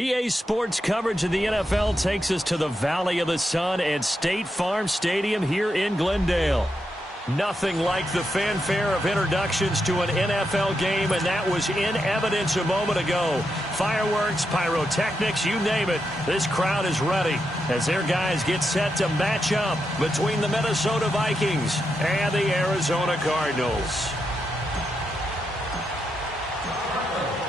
EA Sports coverage of the NFL takes us to the Valley of the Sun at State Farm Stadium here in Glendale. Nothing like the fanfare of introductions to an NFL game, and that was in evidence a moment ago. Fireworks, pyrotechnics, you name it. This crowd is ready as their guys get set to match up between the Minnesota Vikings and the Arizona Cardinals.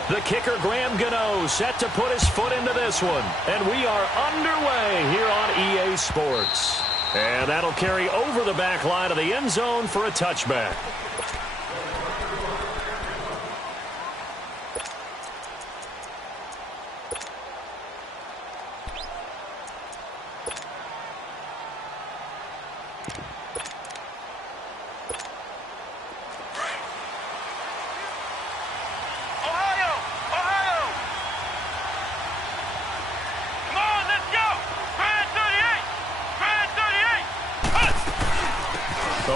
The kicker, Graham Gano, set to put his foot into this one. And we are underway here on EA Sports. And that'll carry over the back line of the end zone for a touchback.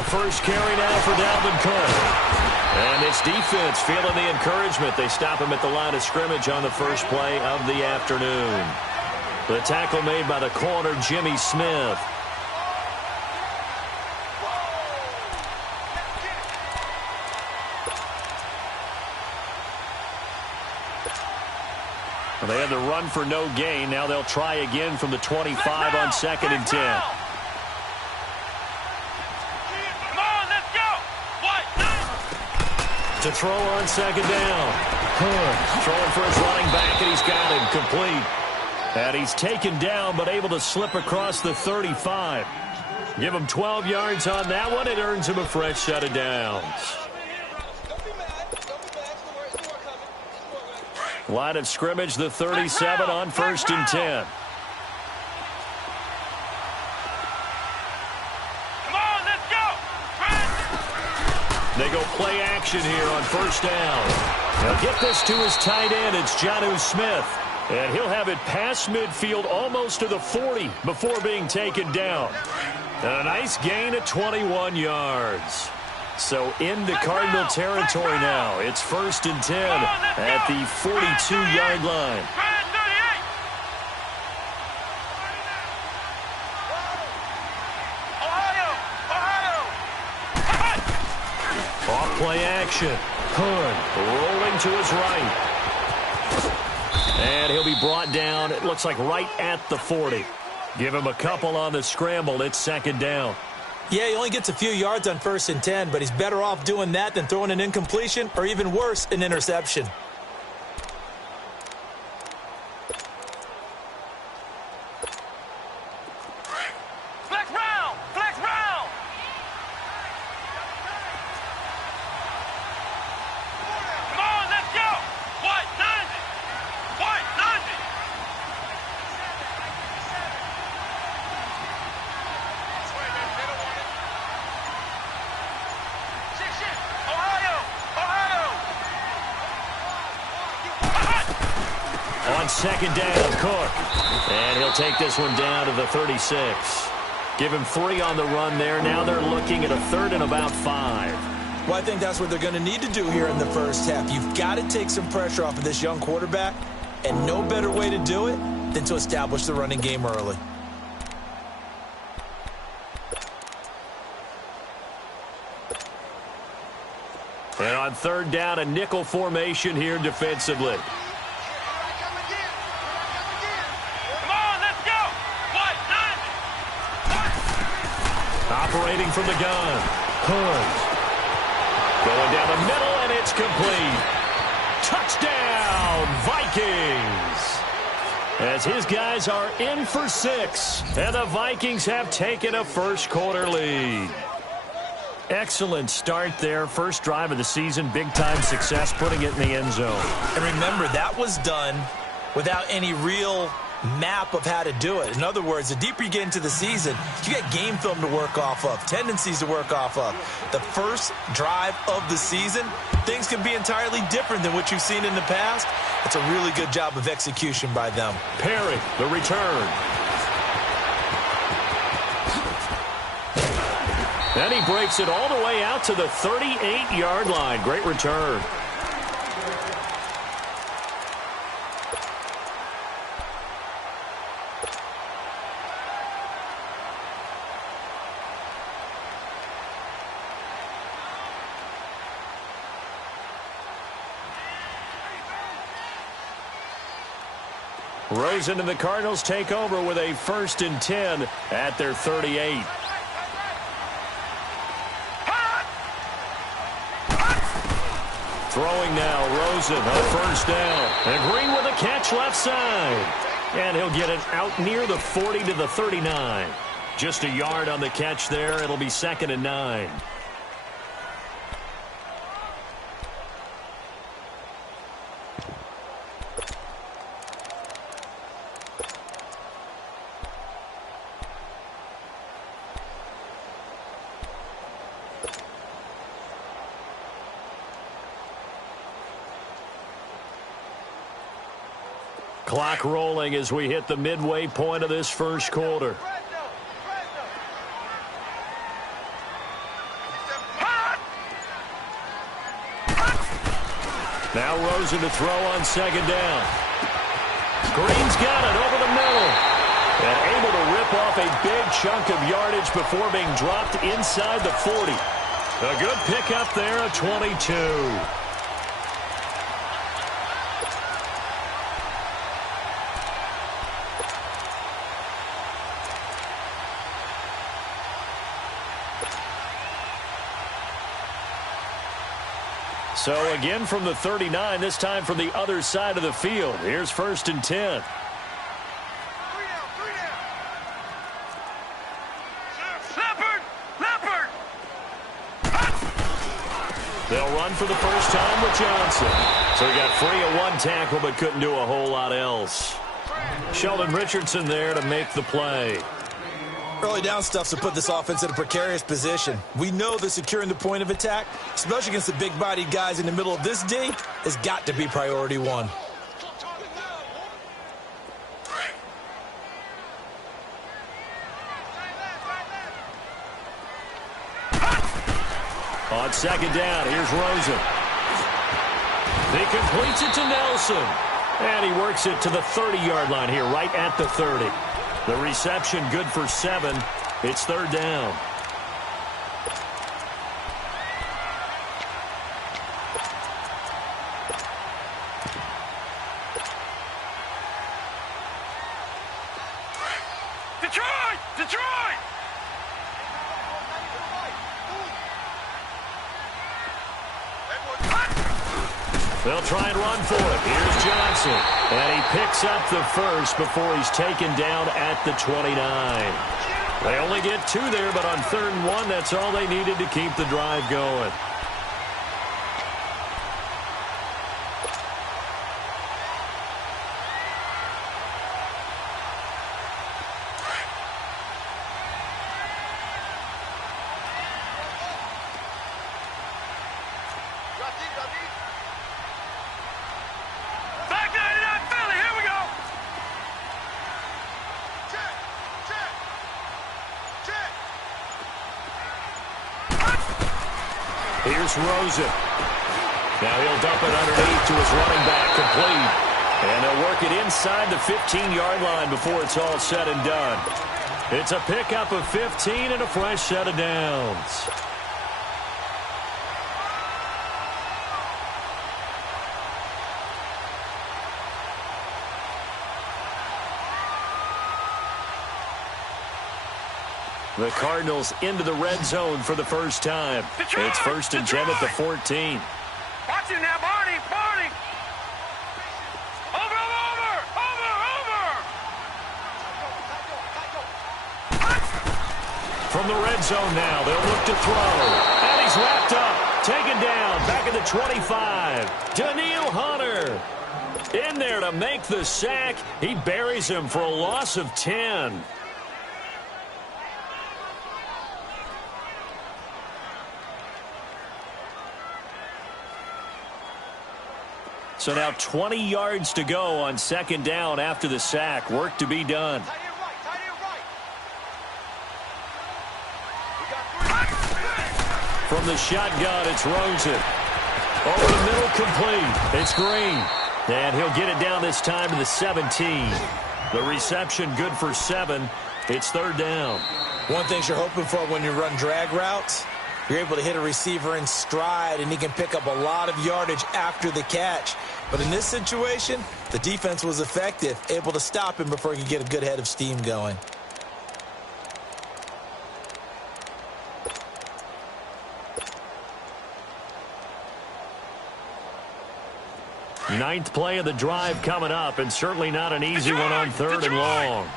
First carry now for Dalvin Cook. And it's defense feeling the encouragement. They stop him at the line of scrimmage on the first play of the afternoon. The tackle made by the corner, Jimmy Smith. Well, they had to run for no gain. Now they'll try again from the 25 on 2nd and 10. To throw on 2nd down. Throwing for his running back, and he's got him complete. And he's taken down, but able to slip across the 35. Give him 12 yards on that one. It earns him a fresh set of downs. Line of scrimmage, the 37 on 1st and 10. They go play action here on 1st down. He'll get this to his tight end. It's Jonnu Smith. And he'll have it past midfield almost to the 40 before being taken down. And a nice gain of 21 yards. So into Cardinal territory now. It's 1st and 10 at the 42-yard line. Play action. Hood rolling to his right. And he'll be brought down, it looks like right at the 40. Give him a couple on the scramble. It's 2nd down. Yeah, he only gets a few yards on 1st and 10, but he's better off doing that than throwing an incompletion or even worse, an interception. On 2nd down, Cook. And he'll take this one down to the 36. Give him 3 on the run there. Now they're looking at a 3rd and about 5. Well, I think that's what they're going to need to do here in the first half. You've got to take some pressure off of this young quarterback, and no better way to do it than to establish the running game early. And on 3rd down, a nickel formation here defensively. Operating from the gun. Hood. Going down the middle, and it's complete. Touchdown, Vikings. As his guys are in for 6, and the Vikings have taken a first-quarter lead. Excellent start there. First drive of the season. Big-time success, putting it in the end zone. And remember, that was done without any real map of how to do it. In other words, the deeper you get into the season, you got game film to work off of, tendencies to work off of. The first drive of the season, things can be entirely different than what you've seen in the past. It's a really good job of execution by them. Perry, the return. And he breaks it all the way out to the 38-yard line. Great return. Rosen and the Cardinals take over with a 1st and 10 at their 38. Throwing now, Rosen, a 1st down. And Green with a catch left side. And he'll get it out near the 40 to the 39. Just a yard on the catch there. It'll be 2nd and 9. Clock rolling as we hit the midway point of this first quarter. Now Rosen to throw on 2nd down. Green's got it over the middle. And able to rip off a big chunk of yardage before being dropped inside the 40. A good pickup there, a 22. So again from the 39, this time from the other side of the field. Here's 1st and 10. They'll run for the first time with Johnson. So he got free of 1 tackle but couldn't do a whole lot else. Sheldon Richardson there to make the play. Early down stuffs to put this offense in a precarious position. We know that securing the point of attack, especially against the big-bodied guys in the middle of this D, has got to be priority 1. On 2nd down, here's Rosen. He completes it to Nelson. And he works it to the 30-yard line here, right at the 30. The reception good for 7. It's 3rd down. Detroit! They'll try and run for it. Here's Johnson. And he picks up the 1st before he's taken down at the 29. They only get 2 there, but on 3rd and 1, that's all they needed to keep the drive going. Here's Rosen. Now he'll dump it underneath to his running back, complete. And they'll work it inside the 15-yard line before it's all said and done. It's a pickup of 15 and a fresh set of downs. The Cardinals into the red zone for the first time. Detroit, It's 1st and 10 at the 14. Watch him now, Barney! Over! From the red zone now, they'll look to throw. And he's wrapped up, taken down, back at the 25. Danielle Hunter in there to make the sack. He buries him for a loss of 10. So now 20 yards to go on 2nd down after the sack. Work to be done. From the shotgun, it's Rosen. Over the middle, complete. It's Green. And he'll get it down this time to the 17. The reception good for 7. It's 3rd down. One thing you're hoping for when you run drag routes, you're able to hit a receiver in stride, and he can pick up a lot of yardage after the catch. But in this situation, the defense was effective, able to stop him before he could get a good head of steam going. Ninth play of the drive coming up, and certainly not an easy one on third and long.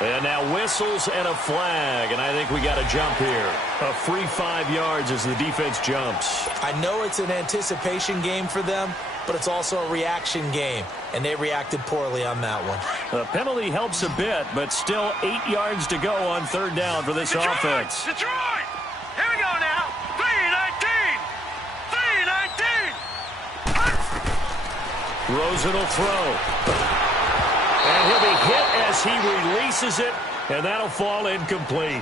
And now whistles and a flag, and I think we got a jump here. A free 5 yards as the defense jumps. I know it's an anticipation game for them, but it's also a reaction game, and they reacted poorly on that one. The penalty helps a bit, but still 8 yards to go on third down for this offense. Detroit! Here we go now. 3-19! 3-19! Rosen will throw. And he'll be hit as he releases it, and that'll fall incomplete.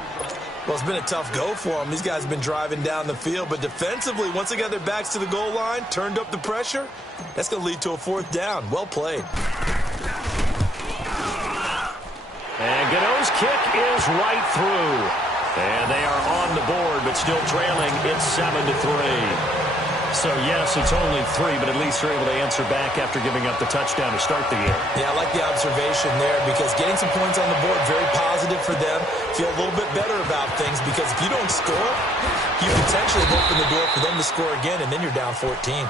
Well, it's been a tough go for them. These guys have been driving down the field, but defensively, once they got their backs to the goal line, turned up the pressure, that's going to lead to a fourth down. Well played. And Gano's kick is right through. And they are on the board, but still trailing. It's 7-3. So, yes, it's only 3, but at least they're able to answer back after giving up the touchdown to start the year. Yeah, I like the observation there because getting some points on the board, very positive for them. Feel a little bit better about things because if you don't score, you potentially open the door for them to score again, and then you're down 14.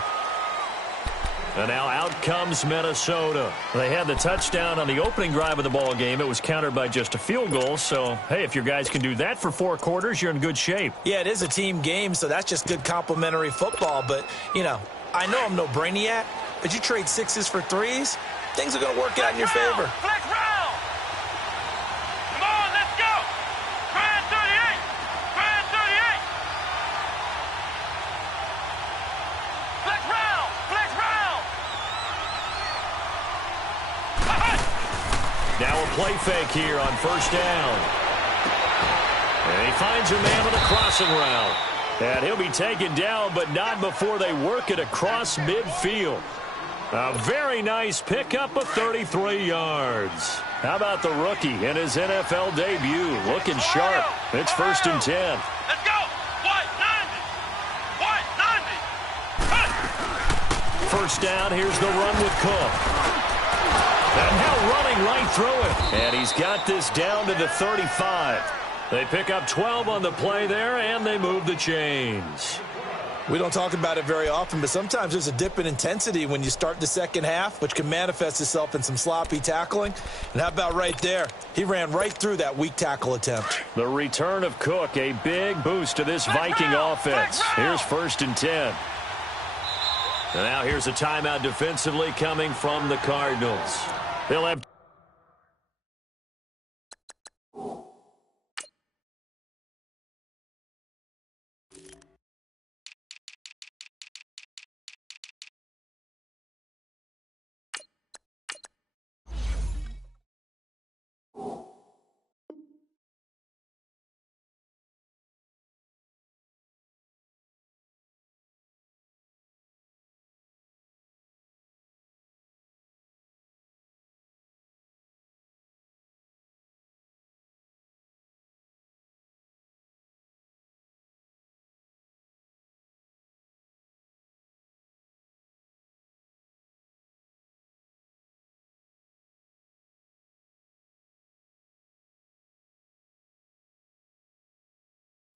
And now out comes Minnesota. They had the touchdown on the opening drive of the ball game. It was countered by just a field goal. So, hey, if your guys can do that for 4 quarters, you're in good shape. Yeah, it is a team game, so that's just good complimentary football. But, you know, I know I'm no brainiac, but you trade 6s for 3s, things are going to work out in your favor. Flex round! Come on, let's go! Grand 38! Grand 38! Flex round! Flex round! Now a play fake here on first down. And he finds a man on the crossing route. And he'll be taken down, but not before they work it across midfield. A very nice pickup of 33 yards. How about the rookie in his NFL debut? Looking sharp. It's first and 10. Let's go! White 90! White 90! First down, here's the run with Cook. And now running right through it. And he's got this down to the 35. They pick up 12 on the play there, and they move the chains. We don't talk about it very often, but sometimes there's a dip in intensity when you start the second half, which can manifest itself in some sloppy tackling. And how about right there? He ran right through that weak tackle attempt. The return of Cook, a big boost to this Viking offense. Here's first and 10. And now here's a timeout defensively coming from the Cardinals. They'll have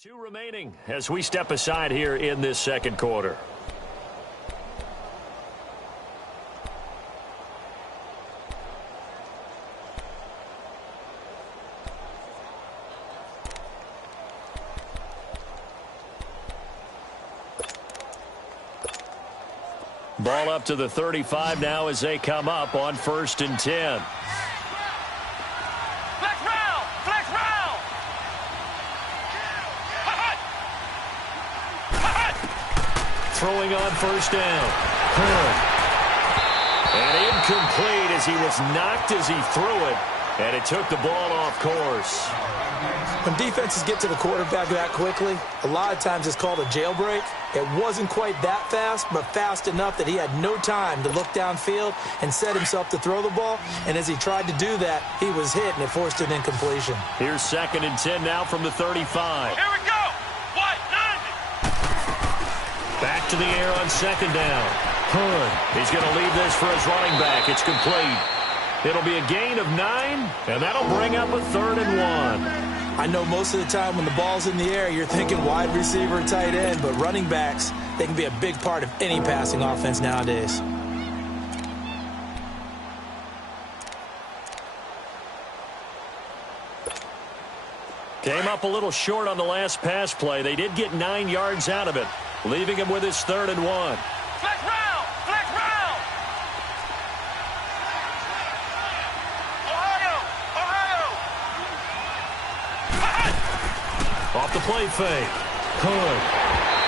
two remaining as we step aside here in this second quarter. Ball up to the 35 now as they come up on first and 10. Throwing on first down. And incomplete as he was knocked as he threw it. And it took the ball off course. When defenses get to the quarterback that quickly, a lot of times it's called a jailbreak. It wasn't quite that fast, but fast enough that he had no time to look downfield and set himself to throw the ball. And as he tried to do that, he was hit, and it forced an incompletion. Here's 2nd and 10 now from the 35. Here we go. What? 90. Back to the air on 2nd down. Hood. He's going to leave this for his running back. It's complete. It'll be a gain of 9, and that'll bring up a 3rd and 1. I know most of the time when the ball's in the air, you're thinking wide receiver, tight end, but running backs, they can be a big part of any passing offense nowadays. Came up a little short on the last pass play. They did get 9 yards out of it, leaving him with his 3rd and 1. Flex round. Flex round. Ohio. Off the play fake. Hood.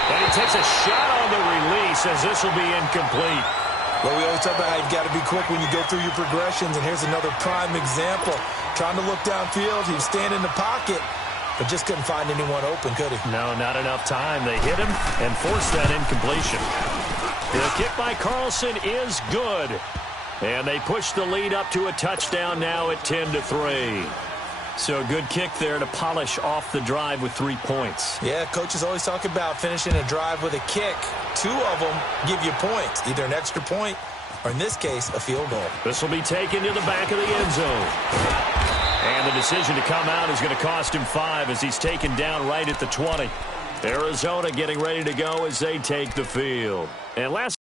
And he takes a shot on the release as this will be incomplete. Well, we always talk about how you've got to be quick when you go through your progressions, and here's another prime example. Trying to look downfield, he was standing in the pocket, but just couldn't find anyone open, could he? No, not enough time. They hit him and forced that incompletion. The kick by Carlson is good. And they push the lead up to a touchdown now at 10-3. So a good kick there to polish off the drive with 3 points. Yeah, coaches always talk about finishing a drive with a kick. 2 of them give you points, either an extra point or, in this case, a field goal. This will be taken to the back of the end zone. And the decision to come out is going to cost him 5 as he's taken down right at the 20. Arizona getting ready to go as they take the field. And last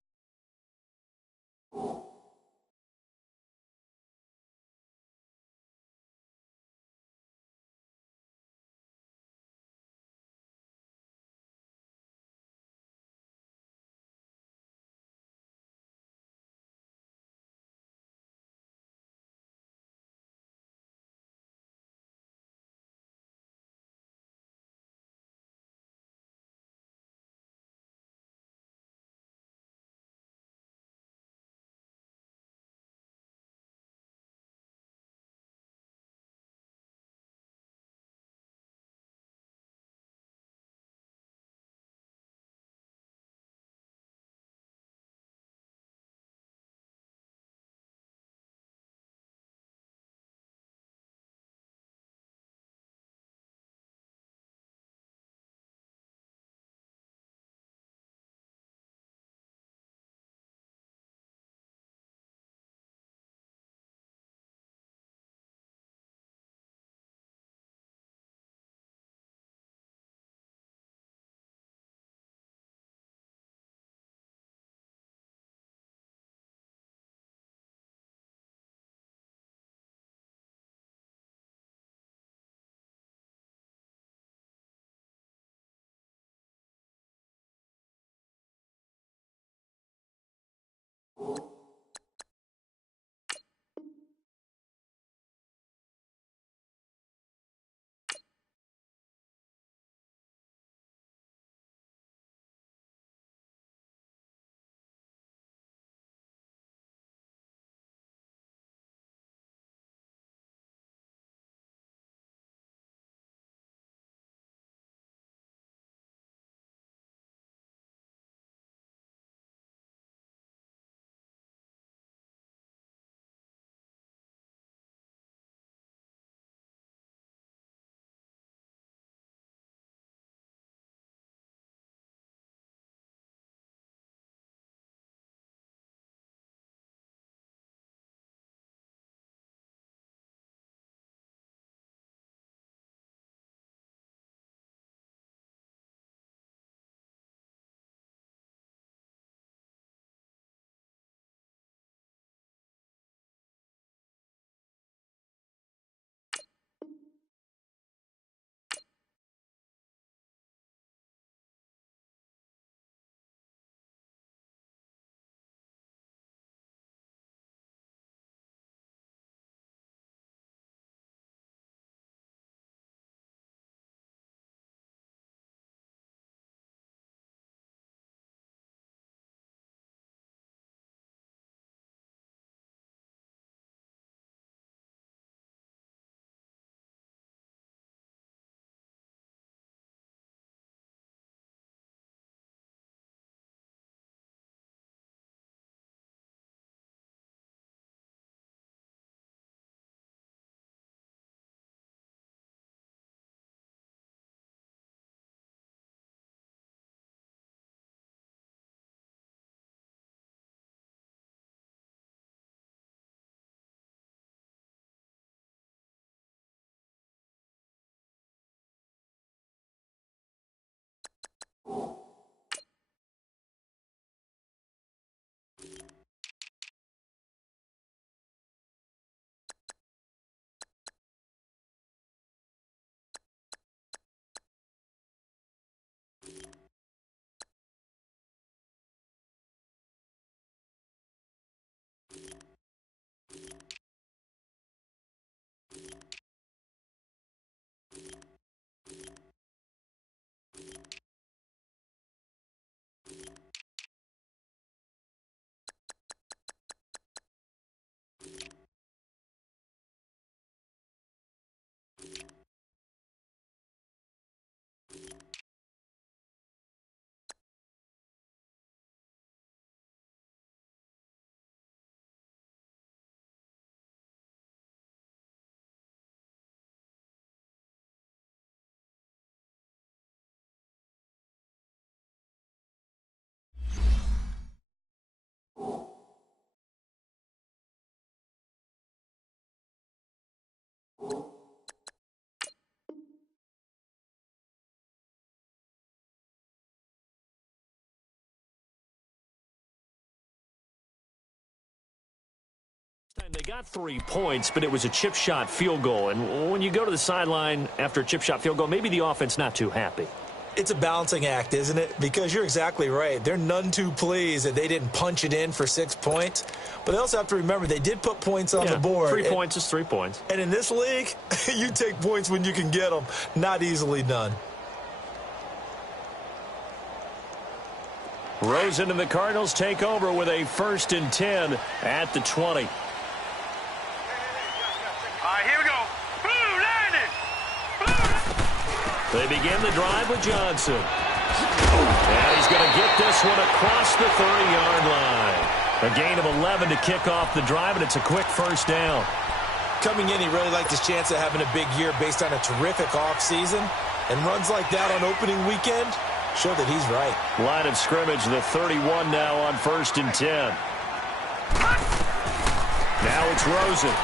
They got 3 points, but it was a chip shot field goal. And when you go to the sideline after a chip shot field goal, maybe the offense not too happy. It's a balancing act, isn't it? Because you're exactly right. They're none too pleased that they didn't punch it in for 6 points. But they also have to remember they did put points on the board. 3 points is 3 points. And in this league, you take points when you can get them. Not easily done. Rosen and the Cardinals take over with a 1st and 10 at the 20. All right, here we go. Blue landing. They begin the drive with Johnson. And he's going to get this one across the 30-yard line. A gain of 11 to kick off the drive, and it's a quick 1st down. Coming in, he really liked his chance of having a big year based on a terrific offseason. And runs like that on opening weekend show that he's right. Line of scrimmage, the 31 now on 1st and 10. Now it's Rosen.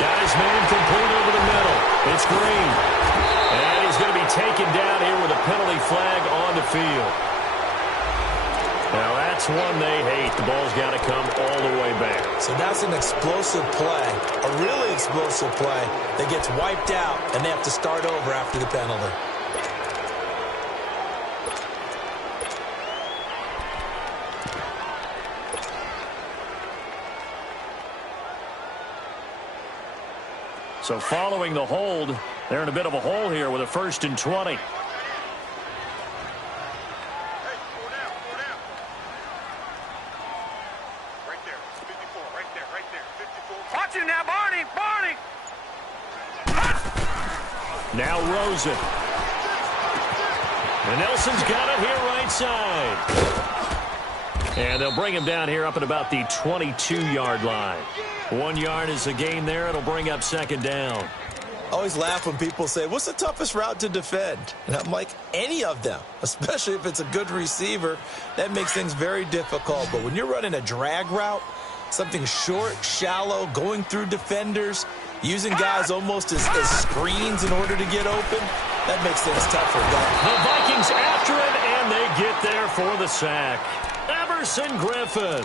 Got his man complete over the middle. It's Green. And he's going to be taken down here with a penalty flag on the field. Now that's one they hate. The ball's got to come all the way back. So that's an explosive play, a really explosive play that gets wiped out, and they have to start over after the penalty. So following the hold, they're in a bit of a hole here with a 1st and 20. Watch him now, Barney. Now Rosen. And Nelson's got it here right side. And they'll bring him down here up at about the 22-yard line. 1 yard is the gain there. It'll bring up 2nd down. I always laugh when people say, what's the toughest route to defend? And I'm like, any of them, especially if it's a good receiver. That makes things very difficult. But when you're running a drag route, something short, shallow, going through defenders, using guys almost as screens in order to get open, that makes things tougher. The Vikings after it, and they get there for the sack. Everson Griffin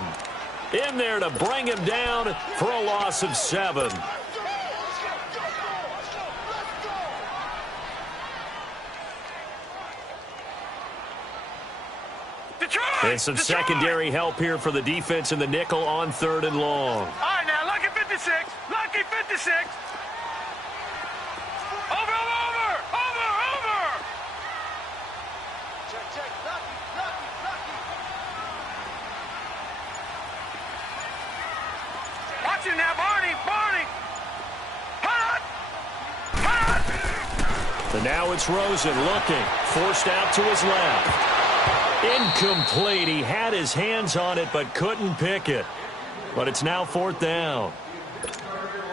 in there to bring him down for a loss of 7. And some secondary help here for the defense in the nickel on 3rd and long. All right, now, lucky 56. Lucky 56. Over. Check. Lucky. Watch him now, Barney. Hot. And now it's Rosen looking. Forced out to his left. Incomplete. He had his hands on it but couldn't pick it. But it's now 4th down.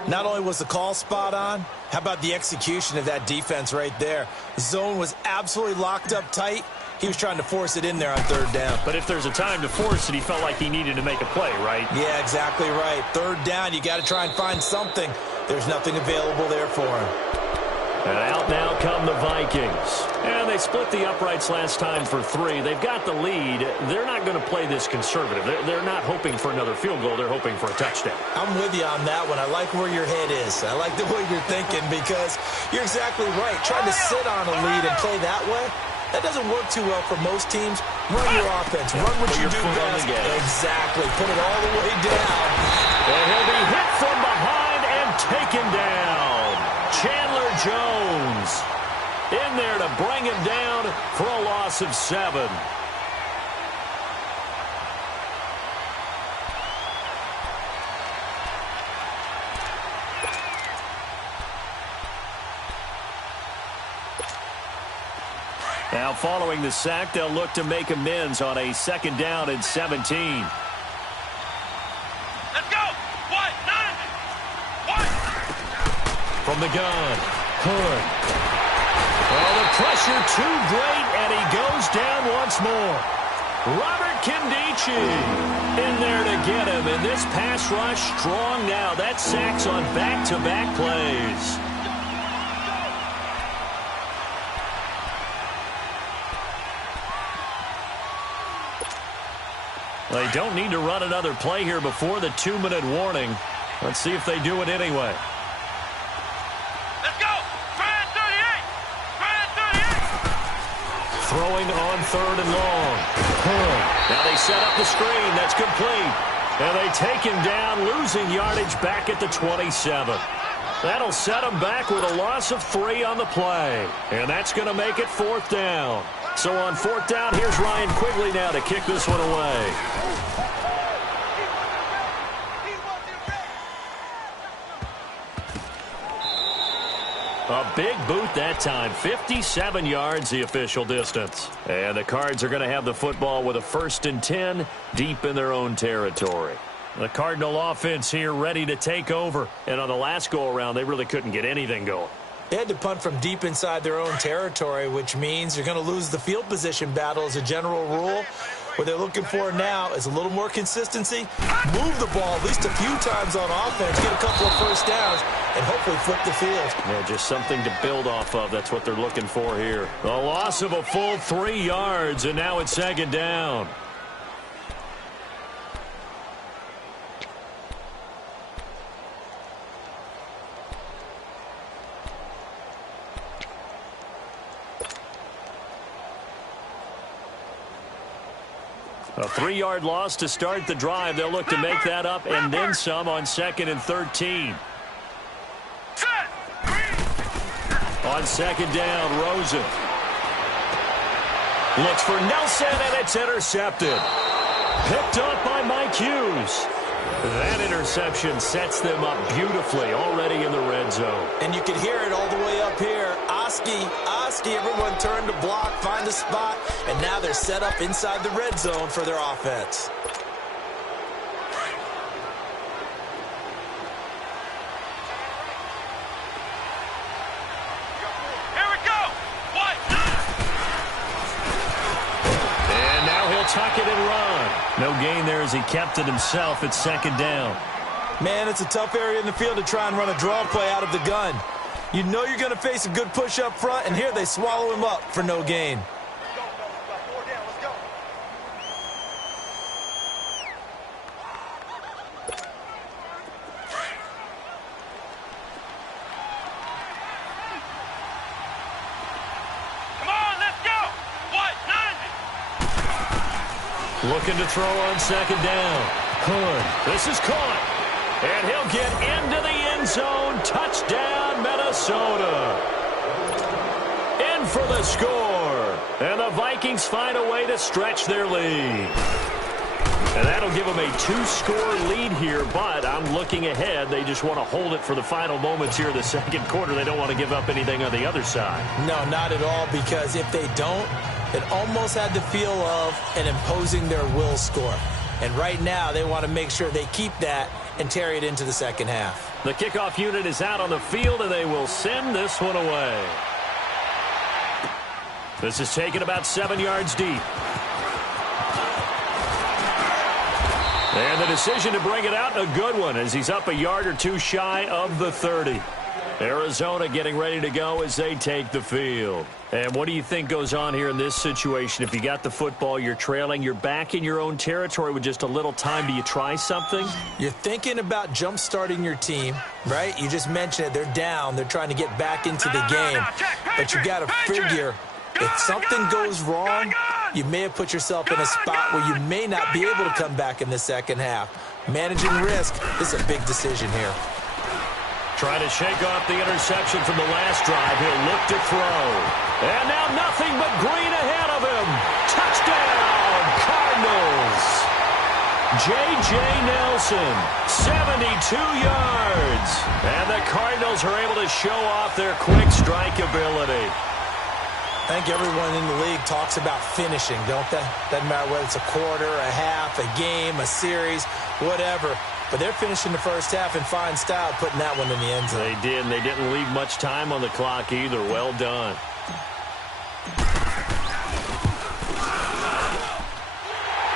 Not only was the call spot on, how about the execution of that defense right there? The zone was absolutely locked up tight. He was trying to force it in there on 3rd down. But if there's a time to force it, he felt like he needed to make a play, right? Yeah, exactly right. 3rd down, you got to try and find something. There's nothing available there for him. And out now come the Vikings. And they split the uprights last time for 3. They've got the lead. They're not going to play this conservative. They're not hoping for another field goal. They're hoping for a touchdown. I'm with you on that one. I like where your head is. I like the way you're thinking because you're exactly right. Trying to sit on a lead and play that way, that doesn't work too well for most teams. Run your offense. Run what you do best. Exactly. Put it all the way down. And he'll be hit from behind and taken down. Chandler Jones in there to bring him down for a loss of 7. Now following the sack, they'll look to make amends on a 2nd down and 17. From the gun, Hood. Well, the pressure too great, and he goes down once more. Robert Kindici in there to get him, and this pass rush strong now. That sacks on back-to-back plays. They don't need to run another play here before the 2-minute warning. Let's see if they do it anyway. Throwing on 3rd and long. Now they set up the screen. That's complete. And they take him down, losing yardage back at the 27. That'll set him back with a loss of 3 on the play. And that's going to make it 4th down. So on 4th down, here's Ryan Quigley now to kick this one away. A big boot that time. 57 yards the official distance. And the Cards are going to have the football with a 1st and 10 deep in their own territory. The Cardinal offense here ready to take over. And on the last go-around, they really couldn't get anything going. They had to punt from deep inside their own territory, which means you're going to lose the field position battle as a general rule. What they're looking for now is a little more consistency. Move the ball at least a few times on offense, get a couple of 1st downs, and hopefully flip the field. Yeah, just something to build off of. That's what they're looking for here. A loss of a full 3 yards, and now it's 2nd down. A 3-yard loss to start the drive. They'll look to make that up and then some on 2nd and 13. On 2nd down, Rosen. Looks for Nelson, and it's intercepted. Picked up by Mike Hughes. That interception sets them up beautifully already in the red zone. And you can hear it all the way up here. Oski, everyone turned to block, find a spot, and now they're set up inside the red zone for their offense. Here we go. What? And now he'll tuck it and run. No gain there as he kept it himself at 2nd down. Man, it's a tough area in the field to try and run a draw play out of the gun. You know you're going to face a good push up front, and here they swallow him up for no gain. Come on, let's go. What? Looking to throw on 2nd down. Hood. This is caught. And he'll get into the end zone. Touchdown, Minnesota. In for the score. And the Vikings find a way to stretch their lead. And that'll give them a 2-score lead here, but I'm looking ahead. They just want to hold it for the final moments here in the 2nd quarter. They don't want to give up anything on the other side. No, not at all, because if they don't, it almost had the feel of an imposing their will score. And right now, they want to make sure they keep that and carry it into the 2nd half. The kickoff unit is out on the field, and they will send this one away. This is taken about 7 yards deep. And the decision to bring it out, a good one, as he's up a yard or two shy of the 30. Arizona getting ready to go as they take the field. And what do you think goes on here in this situation? If you got the football, you're trailing, you're back in your own territory with just a little time. Do you try something? You're thinking about jump-starting your team, right? You just mentioned it. They're down. They're trying to get back into the game. But you got to figure if something goes wrong, you may have put yourself in a spot where you may not be able to come back in the second half. Managing risk, this is a big decision here. Trying to shake off the interception from the last drive. He'll look to throw. And now nothing but green ahead of him. Touchdown, Cardinals. J.J. Nelson, 72 yards. And the Cardinals are able to show off their quick strike ability. I think everyone in the league talks about finishing, don't they? Doesn't matter whether it's a quarter, a half, a game, a series, whatever. But they're finishing the first half in fine style, putting that one in the end zone. They did, and they didn't leave much time on the clock either. Well done.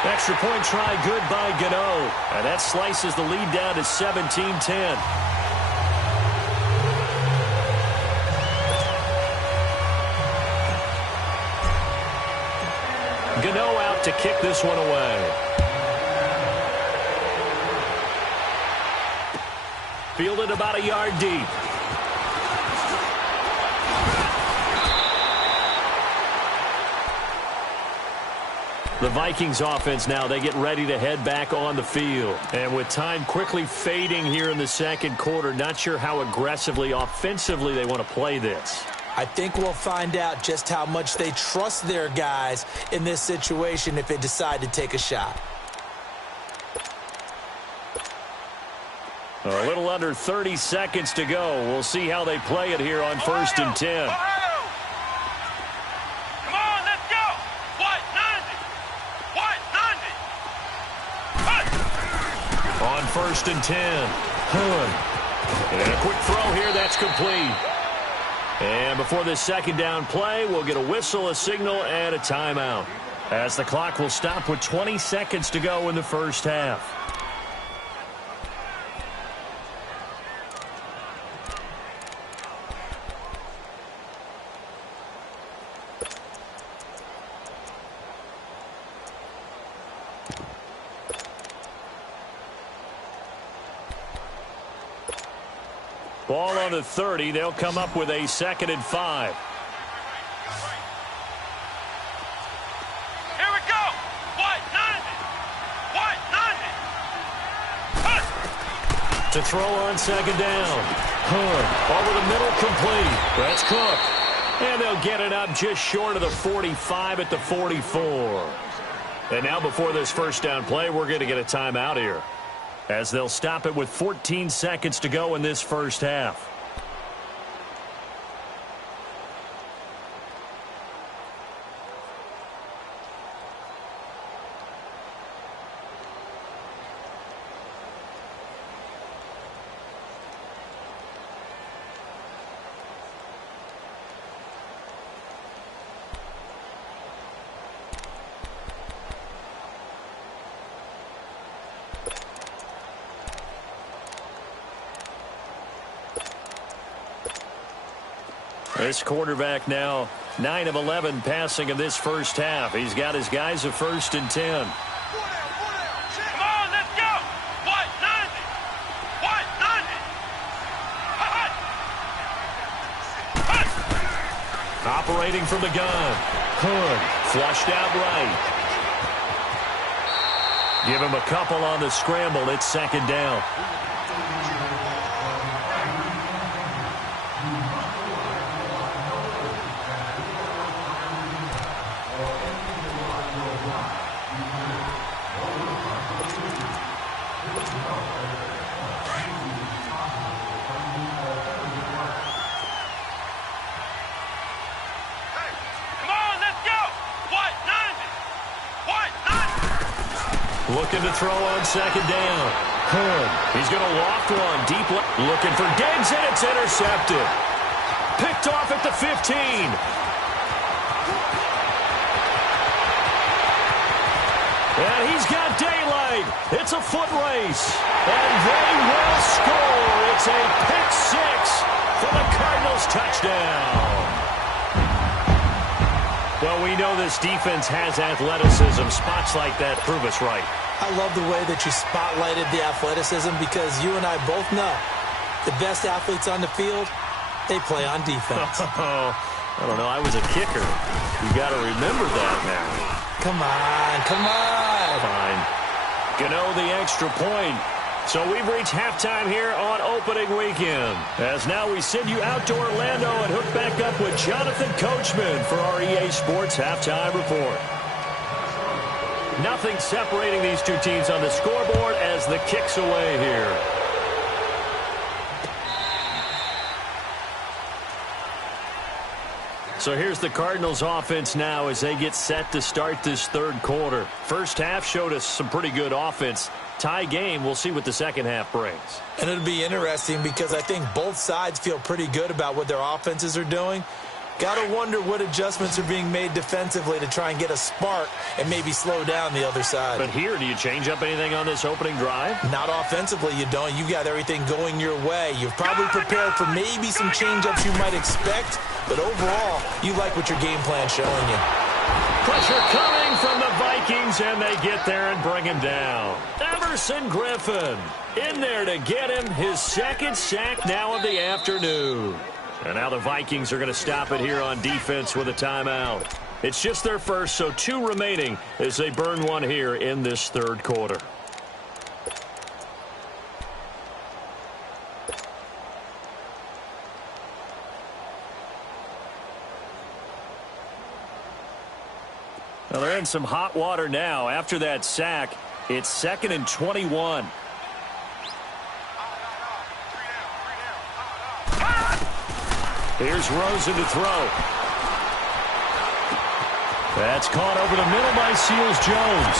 Extra point try good by Gano. And that slices the lead down to 17-10. Gano out to kick this one away. Fielded about a yard deep. The Vikings offense now, they get ready to head back on the field. And with time quickly fading here in the second quarter, not sure how aggressively, offensively they want to play this. I think we'll find out just how much they trust their guys in this situation if they decide to take a shot. A little under 30 seconds to go. We'll see how they play it here on 1st and 10. Come on, let's go. What? 90. What? 90. On 1st and 10. And a quick throw here. That's complete. And before this second down play, we'll get a whistle, a signal, and a timeout, as the clock will stop with 20 seconds to go in the first half. Ball on the 30. They'll come up with a 2nd and 5. Here we go. What? 90. What? 90. To throw on 2nd down. Over the middle, complete. That's Cook. And they'll get it up just short of the 45 at the 44. And now before this first down play, we're going to get a timeout here, as they'll stop it with 14 seconds to go in this first half. This quarterback now 9 of 11 passing in this first half. He's got his guys a 1st and 10. Come on, let's go. What? 90. What? 90. Operating from the gun. Hood flushed out right. Give him a couple on the scramble. It's 2nd down. Looking to throw on 2nd down. He's going to loft one deep left. Looking for Diggs, and it's intercepted. Picked off at the 15. And he's got daylight. It's a foot race, and they will score. It's a pick six for the Cardinals touchdown. Well, we know this defense has athleticism. Spots like that prove us right. I love the way that you spotlighted the athleticism because you and I both know the best athletes on the field, they play on defense. I don't know. I was a kicker. You got to remember that now. Come on, come on. Fine. Gano the extra point. So we've reached halftime here on opening weekend. As now we send you out to Orlando and hook back up with Jonathan Coachman for our EA Sports Halftime Report. Nothing separating these two teams on the scoreboard as the kick's away here. So here's the Cardinals offense now as they get set to start this third quarter. First half showed us some pretty good offense. Tie game, we'll see what the second half brings. And it'll be interesting because I think both sides feel pretty good about what their offenses are doing. Got to wonder what adjustments are being made defensively to try and get a spark and maybe slow down the other side. But here, do you change up anything on this opening drive? Not offensively, you don't. You got everything going your way. You've probably prepared for maybe some change-ups you might expect, but overall, you like what your game plan's showing you. Pressure coming from the Vikings, and they get there and bring him down. Everson Griffin in there to get him his second sack now of the afternoon. And now the Vikings are going to stop it here on defense with a timeout. It's just their first, so 2 remaining as they burn one here in this third quarter. Well, they're in some hot water now. After that sack, it's 2nd and 21. Here's Rosen to throw. That's caught over the middle by Seals-Jones.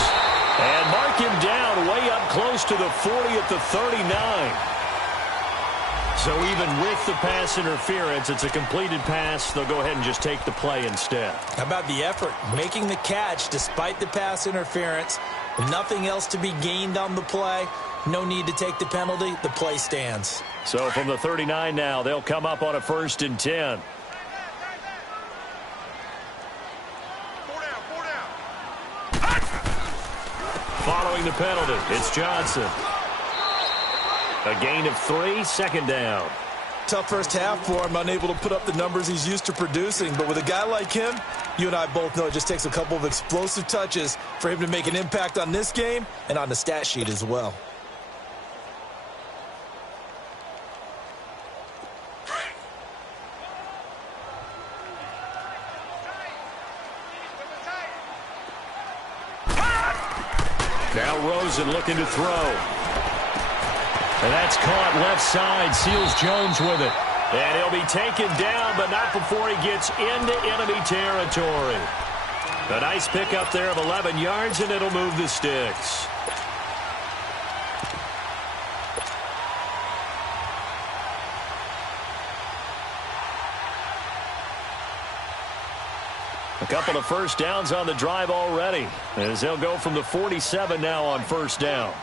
And mark him down way up close to the 40 at the 39. So even with the pass interference, it's a completed pass. They'll go ahead and just take the play instead. How about the effort? Making the catch despite the pass interference. Nothing else to be gained on the play. No need to take the penalty. The play stands. So from the 39 now, they'll come up on a 1st and 10. Following the penalty, it's Johnson. A gain of 3, 2nd down. Tough first half for him, unable to put up the numbers he's used to producing. But with a guy like him, you and I both know it just takes a couple of explosive touches for him to make an impact on this game and on the stat sheet as well. Now Rosen looking to throw. And that's caught left side. Seals-Jones with it. And he'll be taken down, but not before he gets into enemy territory. A nice pickup there of 11 yards, and it'll move the sticks. A couple of first downs on the drive already, as they'll go from the 47 now on first down.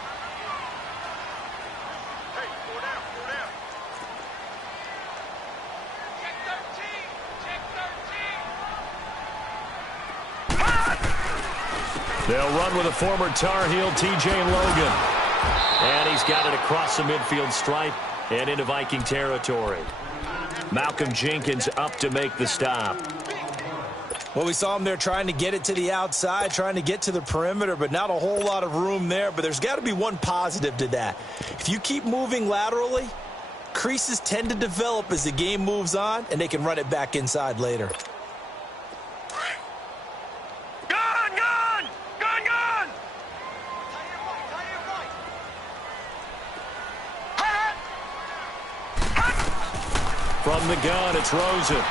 They'll run with a former Tar Heel, T.J. Logan. And he's got it across the midfield stripe and into Viking territory. Malcolm Jenkins up to make the stop. Well, we saw him there trying to get it to the outside, trying to get to the perimeter, but not a whole lot of room there. But there's got to be one positive to that. If you keep moving laterally, creases tend to develop as the game moves on, and they can run it back inside later. From the gun, it's Rosen.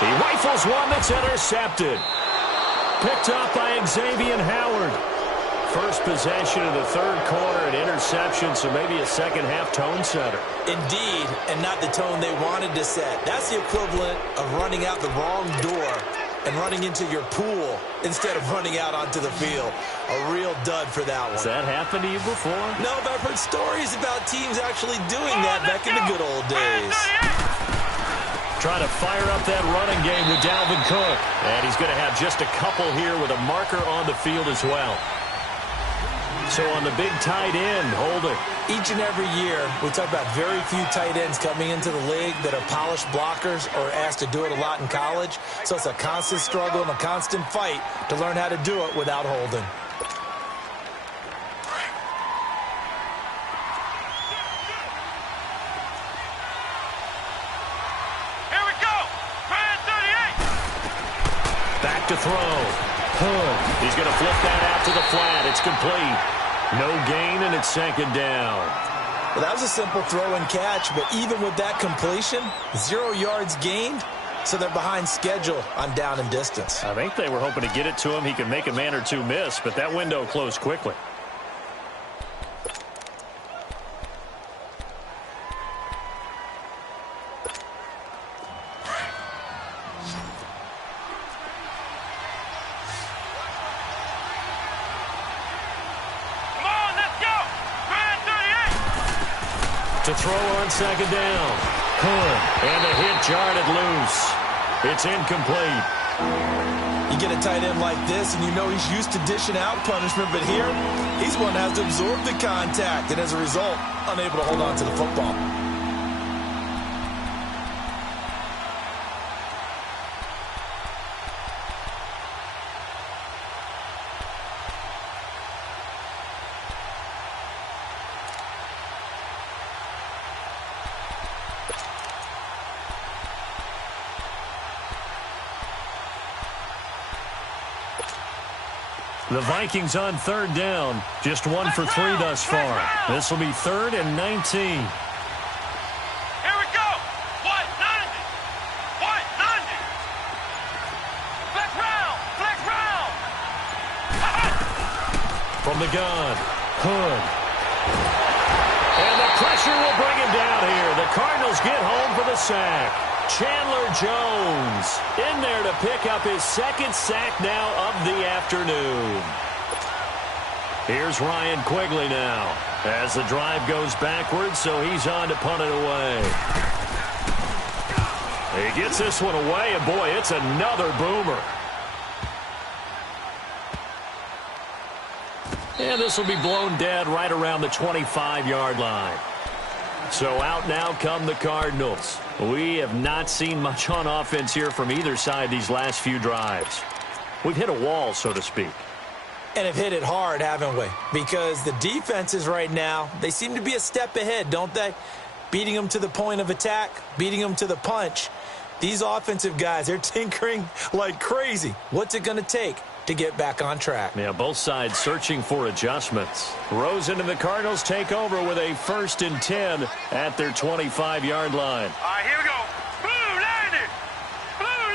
He rifles one that's intercepted. Picked up by Xavier Howard. First possession of the third quarter, an interception, so maybe a second-half tone setter. Indeed, and not the tone they wanted to set. That's the equivalent of running out the wrong door and running into your pool instead of running out onto the field. A real dud for that one. Has that happened to you before? No, but I've heard stories about teams actually doing that back in the good old days. Trying to fire up that running game with Dalvin Cook. And he's going to have just a couple here with a marker on the field as well. So on the big tight end, Holder. Each and every year, we talk about very few tight ends coming into the league that are polished blockers or asked to do it a lot in college. So it's a constant struggle and a constant fight to learn how to do it without holding. Here we go. Grand 38. Back to throw. He's going to flip that out to the flat. It's complete. No gain, and it's second down. Well, that was a simple throw and catch, but even with that completion, 0 yards gained, so they're behind schedule on down and distance. I think they were hoping to get it to him. He could make a man or two miss, but that window closed quickly. To throw on second down. And the hit jarred it loose. It's incomplete. You get a tight end like this, and you know he's used to dishing out punishment, but here, he's one that has to absorb the contact, and as a result, unable to hold on to the football. The Vikings on third down. Just 1 for 3 thus far. This will be 3rd and 19. Here we go. What? 90. What? 90. Flex round. Flex round. From the gun. Hood. And the pressure will bring him down here. The Cardinals get home for the sack. Chandler Jones in there to pick up his 2nd sack now of the afternoon. Here's Ryan Quigley now as the drive goes backwards, so he's on to punt it away. He gets this one away, and boy, it's another boomer. And this will be blown dead right around the 25-yard line. So out now come the Cardinals. We have not seen much on offense here from either side these last few drives. We've hit a wall, so to speak. And have hit it hard, haven't we? Because the defenses right now, they seem to be a step ahead, don't they? Beating them to the point of attack, beating them to the punch. These offensive guys, they're tinkering like crazy. What's it going to take to get back on track? Yeah, both sides searching for adjustments. Rosen and the Cardinals take over with a 1st and 10 at their 25-yard line. All right, here we go. Blue 90. Blue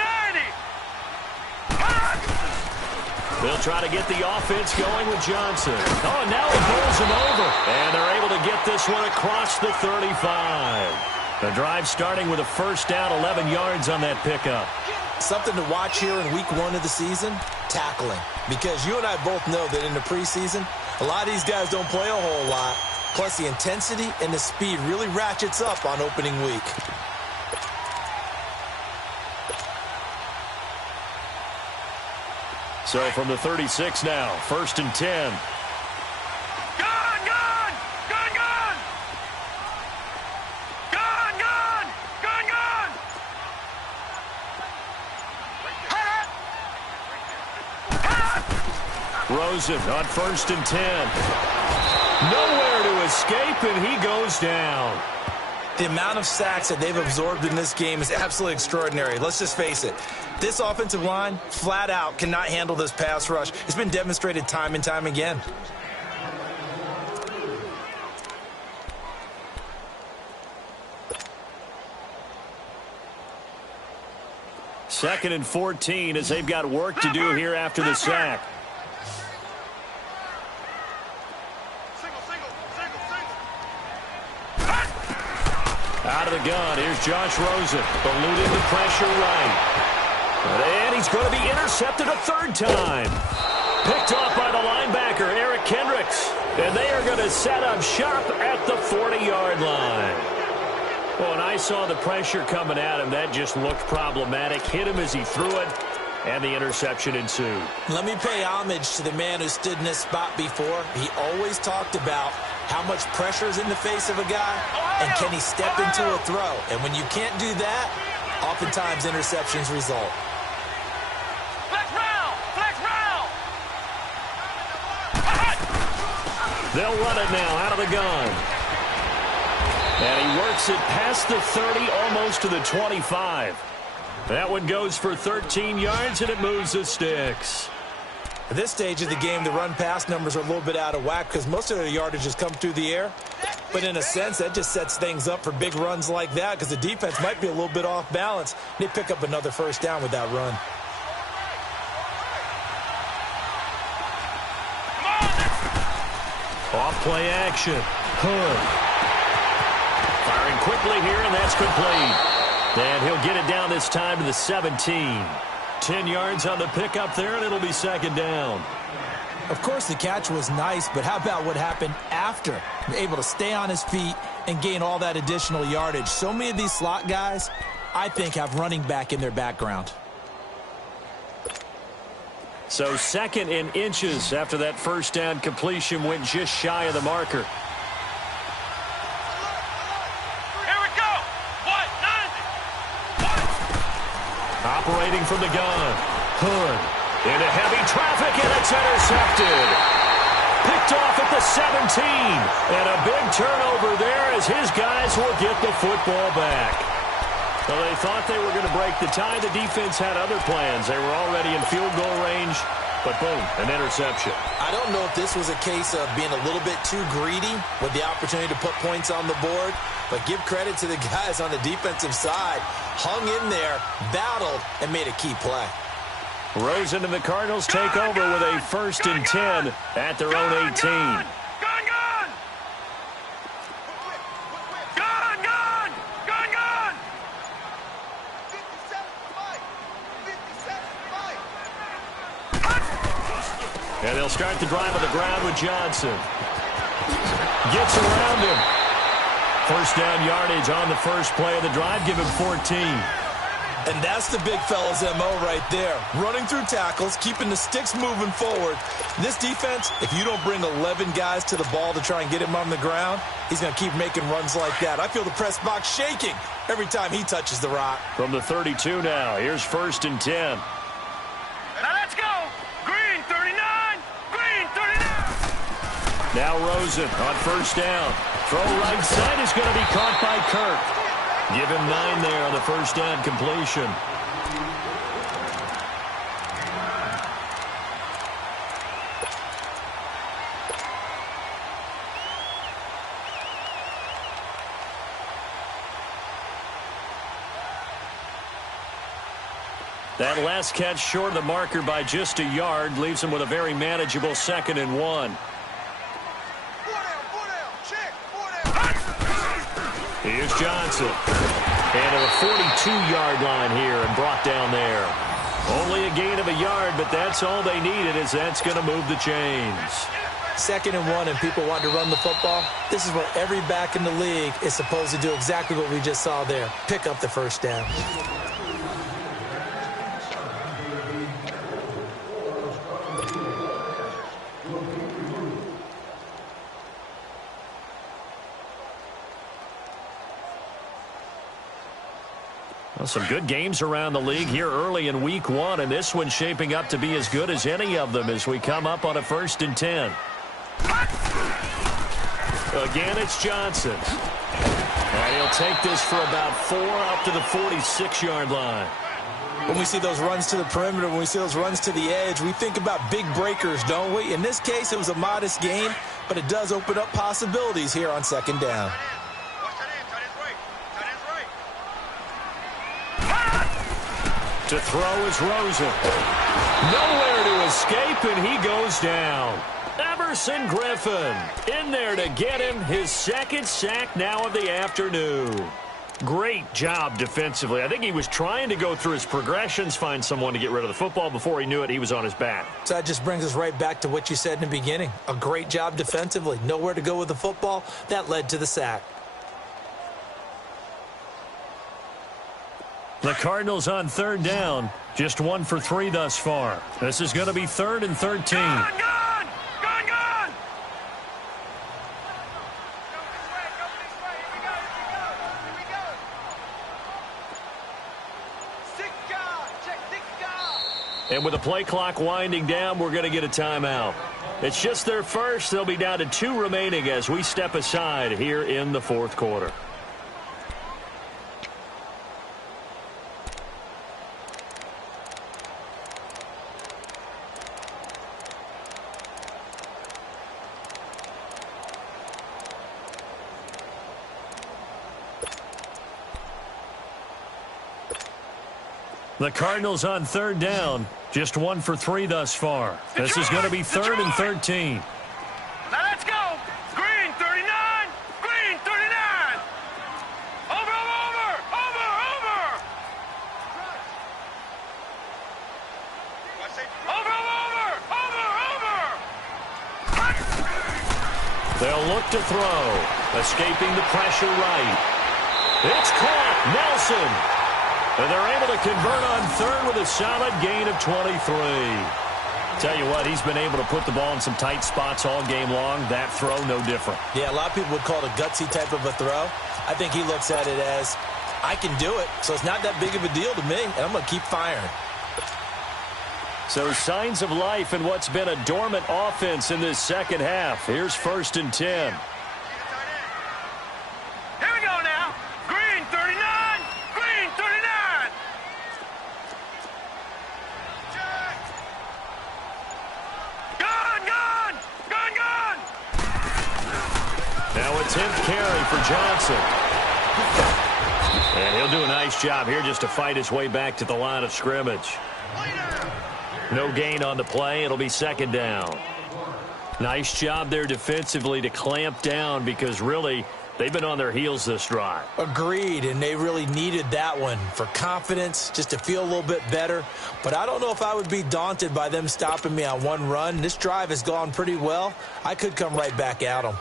90. They'll try to get the offense going with Johnson. Oh, and now it pulls him over. And they're able to get this one across the 35. The drive starting with a 1st down, 11 yards on that pickup. Something to watch here in week 1 of the season, tackling. Because you and I both know that in the preseason, a lot of these guys don't play a whole lot. Plus, the intensity and the speed really ratchets up on opening week. So from the 36 now, 1st and 10. Gun, gun. Gun, gun. Gun, gun. Gun, gun. Rosen on 1st and 10. Nowhere to escape, and he goes down. The amount of sacks that they've absorbed in this game is absolutely extraordinary. Let's just face it. This offensive line, flat out, cannot handle this pass rush. It's been demonstrated time and time again. Second and 14 as they've got work to do here after the sack. Out of the gun, here's Josh Rosen, eluding the pressure right. And he's going to be intercepted a third time. Picked off by the linebacker, Eric Kendricks. And they are going to set up shop at the 40-yard line. Well, when I saw the pressure coming at him, that just looked problematic. Hit him as he threw it, and the interception ensued. Let me pay homage to the man who stood in this spot before. He always talked about how much pressure is in the face of a guy, and can he step into a throw. And when you can't do that, oftentimes interceptions result. Flex round! Flex round! They'll run it now out of the gun. And he works it past the 30, almost to the 25. That one goes for 13 yards, and it moves the sticks. At this stage of the game, the run-pass numbers are a little bit out of whack because most of their yardage has come through the air. But in a sense, that just sets things up for big runs like that because the defense might be a little bit off balance. They pick up another first down with that run. Off play action. Hood. Firing quickly here, and that's complete. And he'll get it down this time to the 17. 10 yards on the pickup there, and it'll be second down. Of course, the catch was nice, but how about what happened after? Able to stay on his feet and gain all that additional yardage. So many of these slot guys, I think, have running back in their background. So second in inches after that first down completion went just shy of the marker. Operating from the gun. Hood into heavy traffic, and it's intercepted. Picked off at the 17. And a big turnover there as his guys will get the football back. Well, they thought they were going to break the tie. The defense had other plans. They were already in field goal range. But boom, an interception. I don't know if this was a case of being a little bit too greedy with the opportunity to put points on the board, but give credit to the guys on the defensive side. Hung in there, battled, and made a key play. Rosen and the Cardinals take over with a 1st and 10 at their own 18. And they'll start the drive on the ground with Johnson. Gets around him. First down yardage on the first play of the drive. Give him 14. And that's the big fella's MO right there. Running through tackles, keeping the sticks moving forward. This defense, if you don't bring 11 guys to the ball to try and get him on the ground, he's going to keep making runs like that. I feel the press box shaking every time he touches the rock. From the 32 now, here's 1st and 10. Now let's go. Green 39. Green 39. Now Rosen on first down. Throw right side is going to be caught by Kirk. Give him 9 there on the first down completion. That last catch short of the marker by just a yard leaves him with a very manageable 2nd and 1. Here's Johnson. And to the 42-yard line here and brought down there. Only a gain of a yard, but that's all they needed, as that's going to move the chains. 2nd and 1 and people want to run the football. This is what every back in the league is supposed to do, exactly what we just saw there. Pick up the first down. Well, some good games around the league here early in week 1, and this one's shaping up to be as good as any of them as we come up on a 1st and 10. Again, it's Johnson. And he'll take this for about 4 up to the 46-yard line. When we see those runs to the perimeter, when we see those runs to the edge, we think about big breakers, don't we? In this case, it was a modest gain, but it does open up possibilities here on 2nd down. To throw is Rosen. Nowhere to escape, and he goes down. Everson Griffin in there to get him his 2nd sack now of the afternoon. Great job defensively. I think he was trying to go through his progressions, find someone to get rid of the football. Before he knew it, he was on his back. So that just brings us right back to what you said in the beginning. A great job defensively. Nowhere to go with the football. That led to the sack. The Cardinals on third down. Just 1 for 3 thus far. This is going to be 3rd and 13. Gone! And with the play clock winding down, we're going to get a timeout. It's just their first. They'll be down to 2 remaining as we step aside here in the 4th quarter. The Cardinals on third down. Just 1 for 3 thus far. This is going to be 3rd and 13. Now let's go. Green 39. Green 39. Over. They'll look to throw. Escaping the pressure right. It's caught. Nelson. And they're able to convert on third with a solid gain of 23. Tell you what, he's been able to put the ball in some tight spots all game long. That throw, no different. Yeah, a lot of people would call it a gutsy type of a throw. I think he looks at it as, I can do it, so it's not that big of a deal to me, and I'm going to keep firing. So signs of life in what's been a dormant offense in this second half. Here's 1st and 10. Now a 10th carry for Johnson. And he'll do a nice job here just to fight his way back to the line of scrimmage. No gain on the play. It'll be 2nd down. Nice job there defensively to clamp down because really they've been on their heels this drive. Agreed, and they really needed that one for confidence, just to feel a little bit better. But I don't know if I would be daunted by them stopping me on one run. This drive has gone pretty well. I could come right back at them.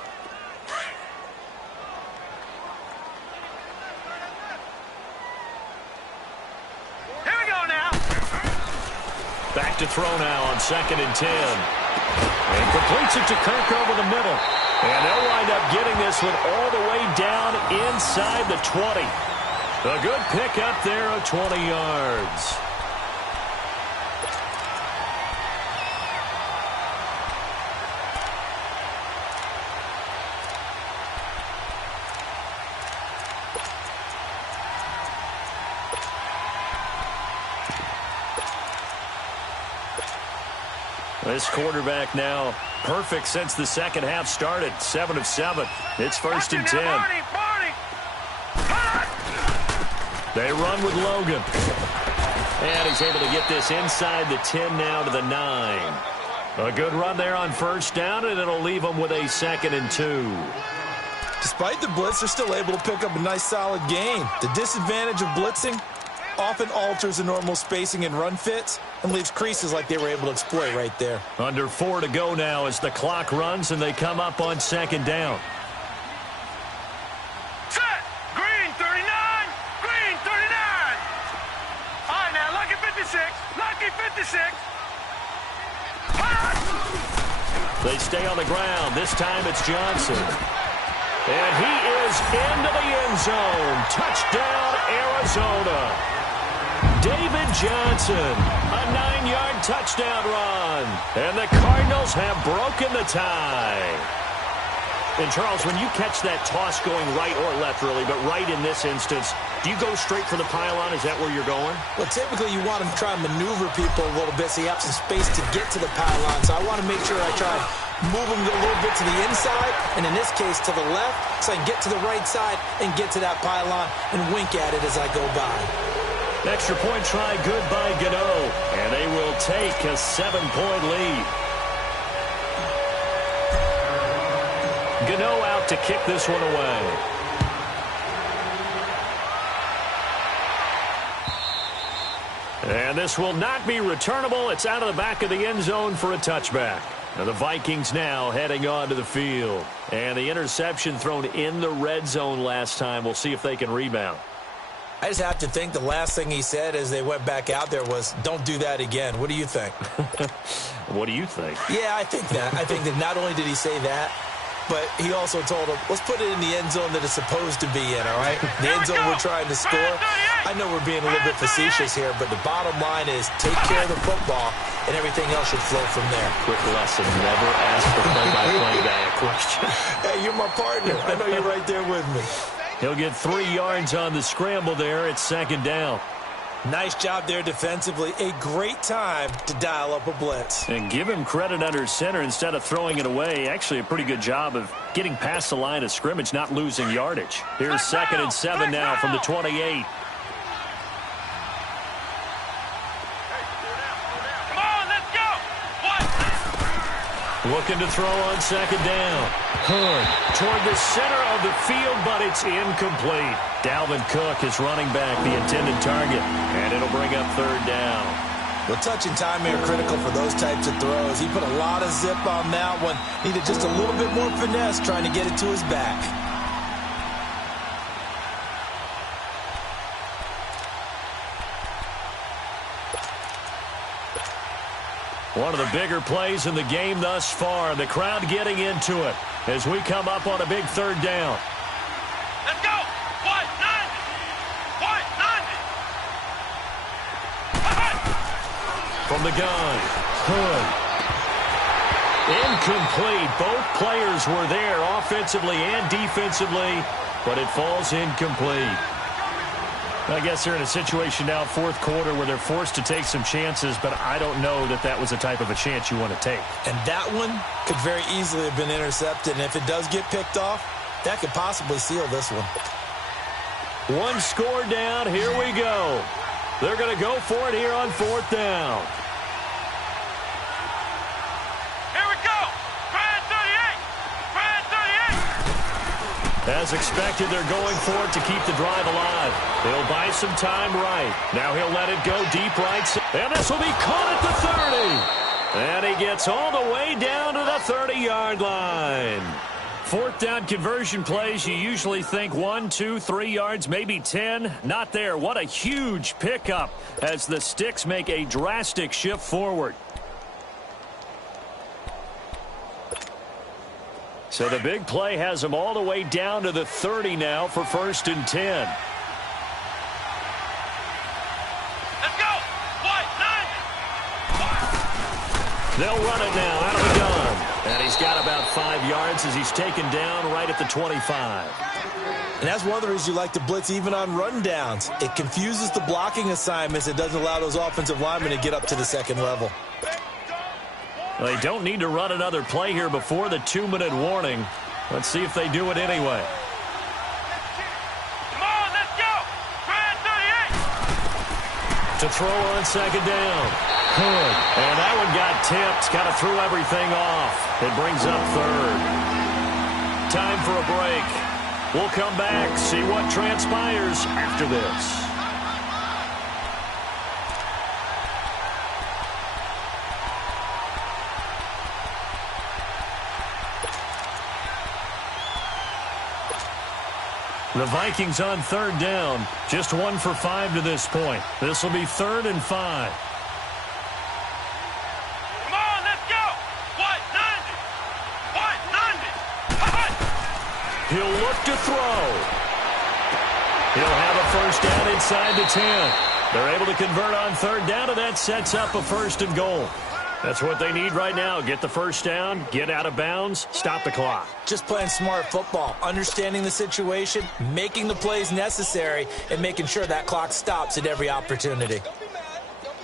Back to throw now on 2nd and 10. And completes it to Kirk over the middle. And they'll wind up getting this one all the way down inside the 20. A good pickup there of 20 yards. This quarterback now perfect since the second half started. 7 of 7. It's 1st and 10. They run with Logan. And he's able to get this inside the 10 now to the 9. A good run there on 1st down, and it'll leave them with a 2nd and 2. Despite the blitz, they're still able to pick up a nice solid gain. The disadvantage of blitzing often alters the normal spacing and run fits and leaves creases like they were able to exploit right there. Under 4 to go now as the clock runs and they come up on 2nd down. Set! Green 39! Green 39! All right, now, lucky 56. Lucky 56. They stay on the ground. This time it's Johnson. And he is into the end zone. Touchdown, Arizona. David Johnson, a 9-yard touchdown run. And the Cardinals have broken the tie. And, Charles, when you catch that toss going right or left, really, but right in this instance, do you go straight for the pylon? Is that where you're going? Well, typically you want to try and maneuver people a little bit so you have some space to get to the pylon. So I want to make sure I try and move them a little bit to the inside, and in this case to the left, so I can get to the right side and get to that pylon and wink at it as I go by. Extra point try good by Gano, and they will take a 7-point lead. Gano out to kick this one away. And this will not be returnable. It's out of the back of the end zone for a touchback. Now the Vikings now heading onto the field. And the interception thrown in the red zone last time. We'll see if they can rebound. I just have to think the last thing he said as they went back out there was, don't do that again. What do you think? What do you think? Yeah, I think that. I think that not only did he say that, but he also told him, let's put it in the end zone that it's supposed to be in, all right? The end zone we're trying to score. I know we're being a little bit facetious here, but the bottom line is take care of the football, and everything else should flow from there. Quick lesson, never ask for play-by-play guy a question. Hey, you're my partner. I know you're right there with me. He'll get 3 yards on the scramble there. It's second down. Nice job there defensively. A great time to dial up a blitz. And give him credit under center instead of throwing it away. Actually a pretty good job of getting past the line of scrimmage, not losing yardage. Here's second and 7 now from the 28. Come on, let's go. What? Looking to throw on second down. Hood toward the center of the field, but it's incomplete. Dalvin Cook is running back the intended target, and it'll bring up third down. Well, touch and timing are critical for those types of throws. He put a lot of zip on that one. Needed just a little bit more finesse trying to get it to his back. One of the bigger plays in the game thus far. The crowd getting into it as we come up on a big third down. Let's go. What? None. What? None. From the gun, Hood. Incomplete. Both players were there offensively and defensively, but it falls incomplete. I guess they're in a situation now, fourth quarter, where they're forced to take some chances, but I don't know that that was the type of a chance you want to take. And that one could very easily have been intercepted, and if it does get picked off, that could possibly seal this one. One score down. Here we go. They're going to go for it here on fourth down. Here we go. Brad 38. Brad 38. As expected, they're going for it to keep the drive alive. He'll buy some time right. Now he'll let it go deep right. And this will be caught at the 30. And he gets all the way down to the 30-yard line. Fourth down conversion plays, you usually think 1, 2, 3 yards, maybe 10. Not there. What a huge pickup as the Sticks make a drastic shift forward. So the big play has them all the way down to the 30 now for first and 10. Let's go. What? None. They'll run it now out of the gun. And he's got about 5 yards as he's taken down right at the 25. And that's one of the reasons you like to blitz even on rundowns. It confuses the blocking assignments. It doesn't allow those offensive linemen to get up to the second level. They don't need to run another play here before the 2-minute warning. Let's see if they do it anyway. Come on, let's go. Brad 38. To throw on second down. Hood. And that one got tipped. Kind of threw everything off. It brings up third. Time for a break. We'll come back, see what transpires after this. The Vikings on third down. Just 1 for 5 to this point. This will be 3rd and 5. Come on, let's go. What? None. What? None. He'll look to throw. He'll have a first down inside the 10. They're able to convert on third down, and that sets up a 1st and goal. That's what they need right now. Get the first down, get out of bounds, stop the clock. Just playing smart football, understanding the situation, making the plays necessary, and making sure that clock stops at every opportunity.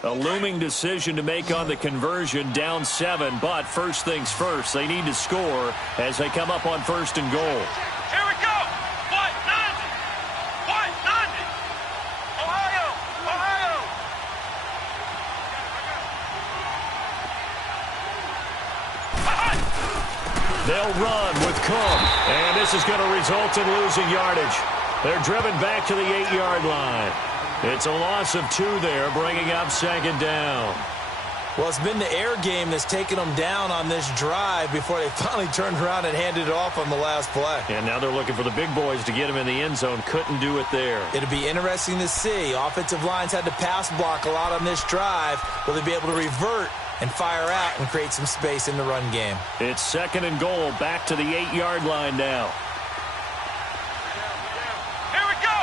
A looming decision to make on the conversion, down 7, but first things first, they need to score as they come up on 1st and goal. Here we go. What? None. What? None. Ohio. Ohio. They'll run with Cook, and this is going to result in losing yardage. They're driven back to the 8-yard line. It's a loss of 2 there, bringing up second down. Well, it's been the air game that's taken them down on this drive before they finally turned around and handed it off on the last play. And now they're looking for the big boys to get him in the end zone. Couldn't do it there. It'll be interesting to see. Offensive lines had to pass block a lot on this drive. Will they be able to revert and fire out and create some space in the run game? It's second and goal, back to the 8-yard line now. Here we go.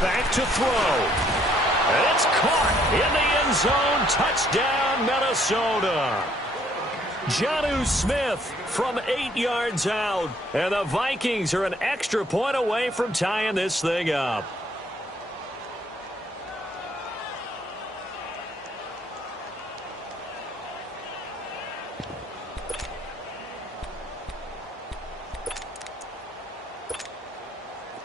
Back to throw. And it's caught in the end zone. Touchdown, Minnesota. Jonnu Smith from 8 yards out. And the Vikings are an extra point away from tying this thing up.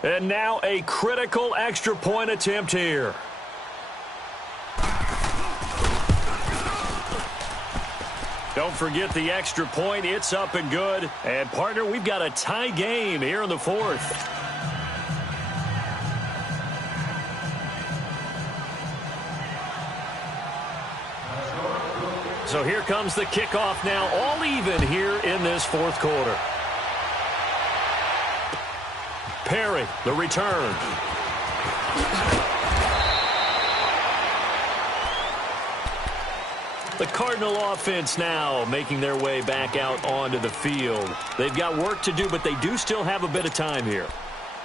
And now a critical extra point attempt here. Don't forget the extra point. It's up and good. And, partner, we've got a tie game here in the 4th. So here comes the kickoff now, all even here in this 4th quarter. Perry, the return. The Cardinal offense now making their way back out onto the field. They've got work to do, but they do still have a bit of time here.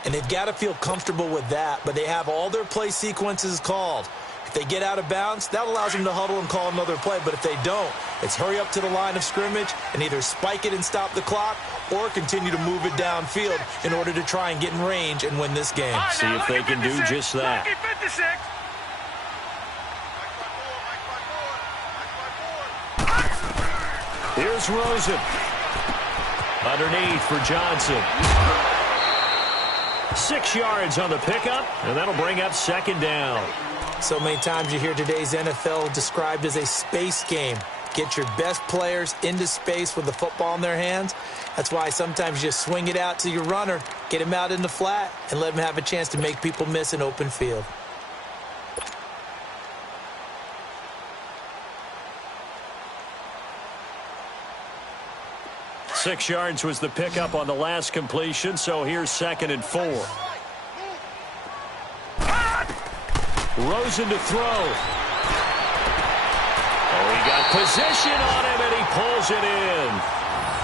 And they've got to feel comfortable with that, but they have all their play sequences called. If they get out of bounds, that allows them to huddle and call another play. But if they don't, it's hurry up to the line of scrimmage and either spike it and stop the clock or continue to move it downfield in order to try and get in range and win this game. Right, see if they can do just that. Lucky 56. Here's Rosen. Underneath for Johnson. 6 yards on the pickup, and that'll bring up second down. So many times you hear today's NFL described as a space game. Get your best players into space with the football in their hands. That's why sometimes you just swing it out to your runner, get him out in the flat, and let him have a chance to make people miss an open field. Six yards was the pickup on the last completion, so here's second and 4. Rosen to throw. Oh, he got position on him, and he pulls it in.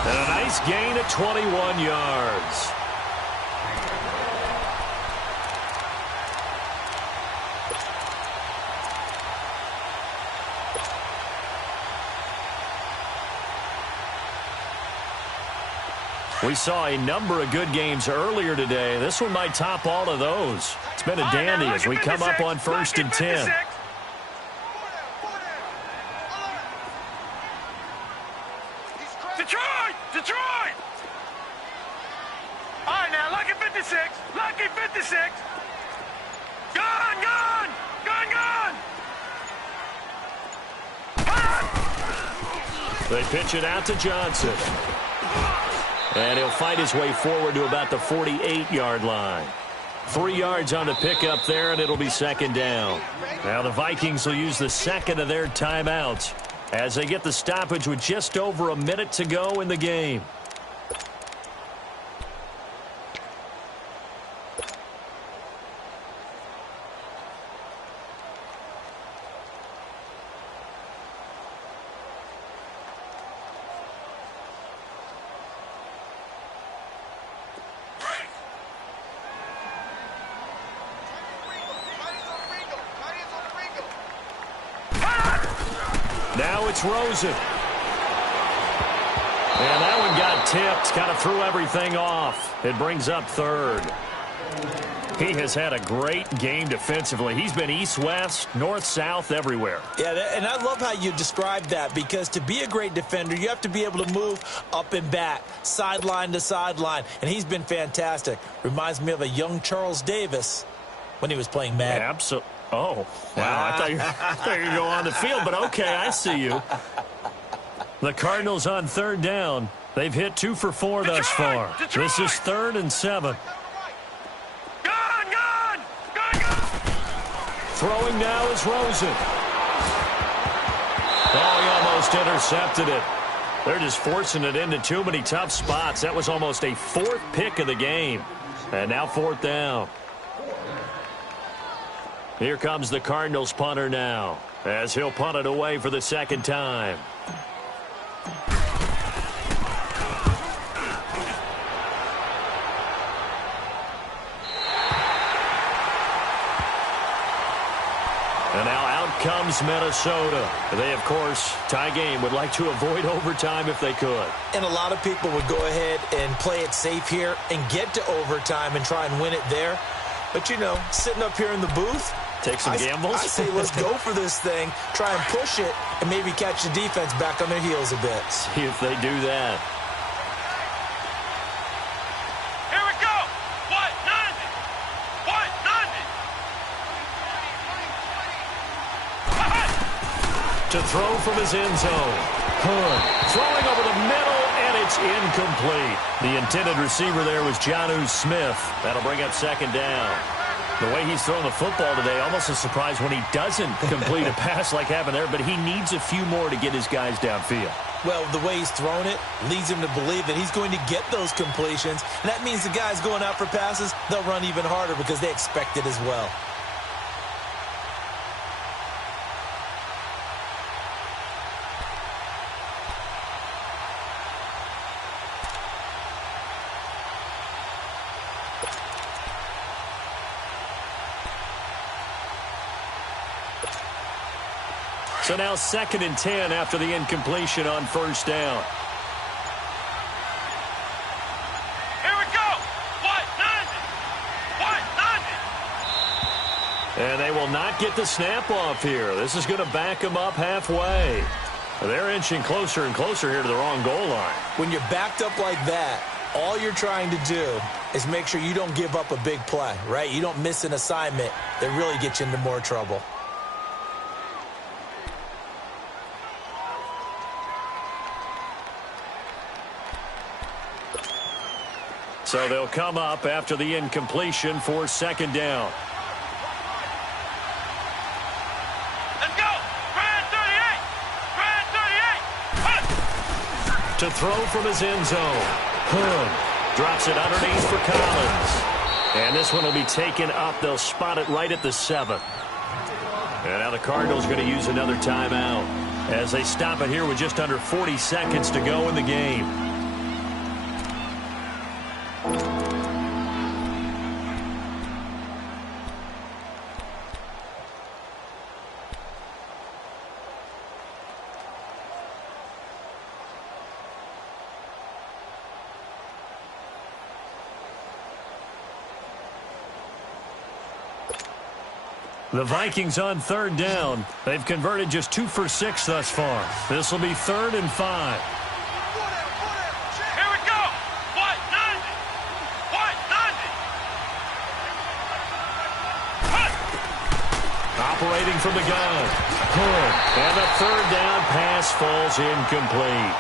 And a nice gain of 21 yards. We saw a number of good games earlier today. This one might top all of those. It's been a dandy as we come up on 1st and 10. Detroit! Detroit! All right, now, lucky 56. Lucky 56. Gun, gun! Gun, gun! They pitch it out to Johnson. And he'll fight his way forward to about the 48-yard line. 3 yards on the pickup there, and it'll be second down. Now the Vikings will use the second of their timeouts as they get the stoppage with just over a minute to go in the game. Now it's Rosen. And that one got tipped, kind of threw everything off. It brings up third. He has had a great game defensively. He's been east-west, north-south, everywhere. Yeah, and I love how you described that, because to be a great defender, you have to be able to move up and back, sideline to sideline, and he's been fantastic. Reminds me of a young Charles Davis when he was playing Madden. Absolutely. Oh, wow. I thought you were going to go on the field, but okay, I see you. The Cardinals on third down. They've hit 2 for 4 thus far. This is 3rd and 7. Gun, gun! Gun, gun! Throwing now is Rosen. Oh, he almost intercepted it. They're just forcing it into too many tough spots. That was almost a fourth pick of the game. And now fourth down. Here comes the Cardinals punter now, as he'll punt it away for the second time. And now out comes Minnesota. They, of course, tie game, would like to avoid overtime if they could. And a lot of people would go ahead and play it safe here and get to overtime and try and win it there. But, you know, sitting up here in the booth, take some gambles. I say let's go for this thing, try and push it, and maybe catch the defense back on their heels a bit. See if they do that. Here we go. What? Nothing. What? Nothing. To throw from his end zone. Hood throwing over the middle, and it's incomplete. The intended receiver there was Jonnu Smith. That'll bring up second down. The way he's throwing the football today, almost a surprise when he doesn't complete a pass like happened there, but he needs a few more to get his guys downfield. Well, the way he's thrown it leads him to believe that he's going to get those completions, and that means the guys going out for passes, they'll run even harder because they expect it as well. So now 2nd and 10 after the incompletion on first down. Here we go. What? Nothing. What? Nothing. And they will not get the snap off here. This is going to back them up halfway. They're inching closer and closer here to the wrong goal line. When you're backed up like that, all you're trying to do is make sure you don't give up a big play, right? You don't miss an assignment that really gets you into more trouble. So they'll come up after the incompletion for second down. Let's go. Grand 38. Grand 38. To throw from his end zone. Hood drops it underneath for Collins. And this one will be taken up. They'll spot it right at the 7. And now the Cardinals going to use another timeout as they stop it here with just under 40 seconds to go in the game. The Vikings on third down. They've converted just 2 for 6 thus far. This will be 3rd and 5. Here we go. What? Nothing. What? Nothing. Operating from the gun. Hood. And the 3rd down pass falls incomplete.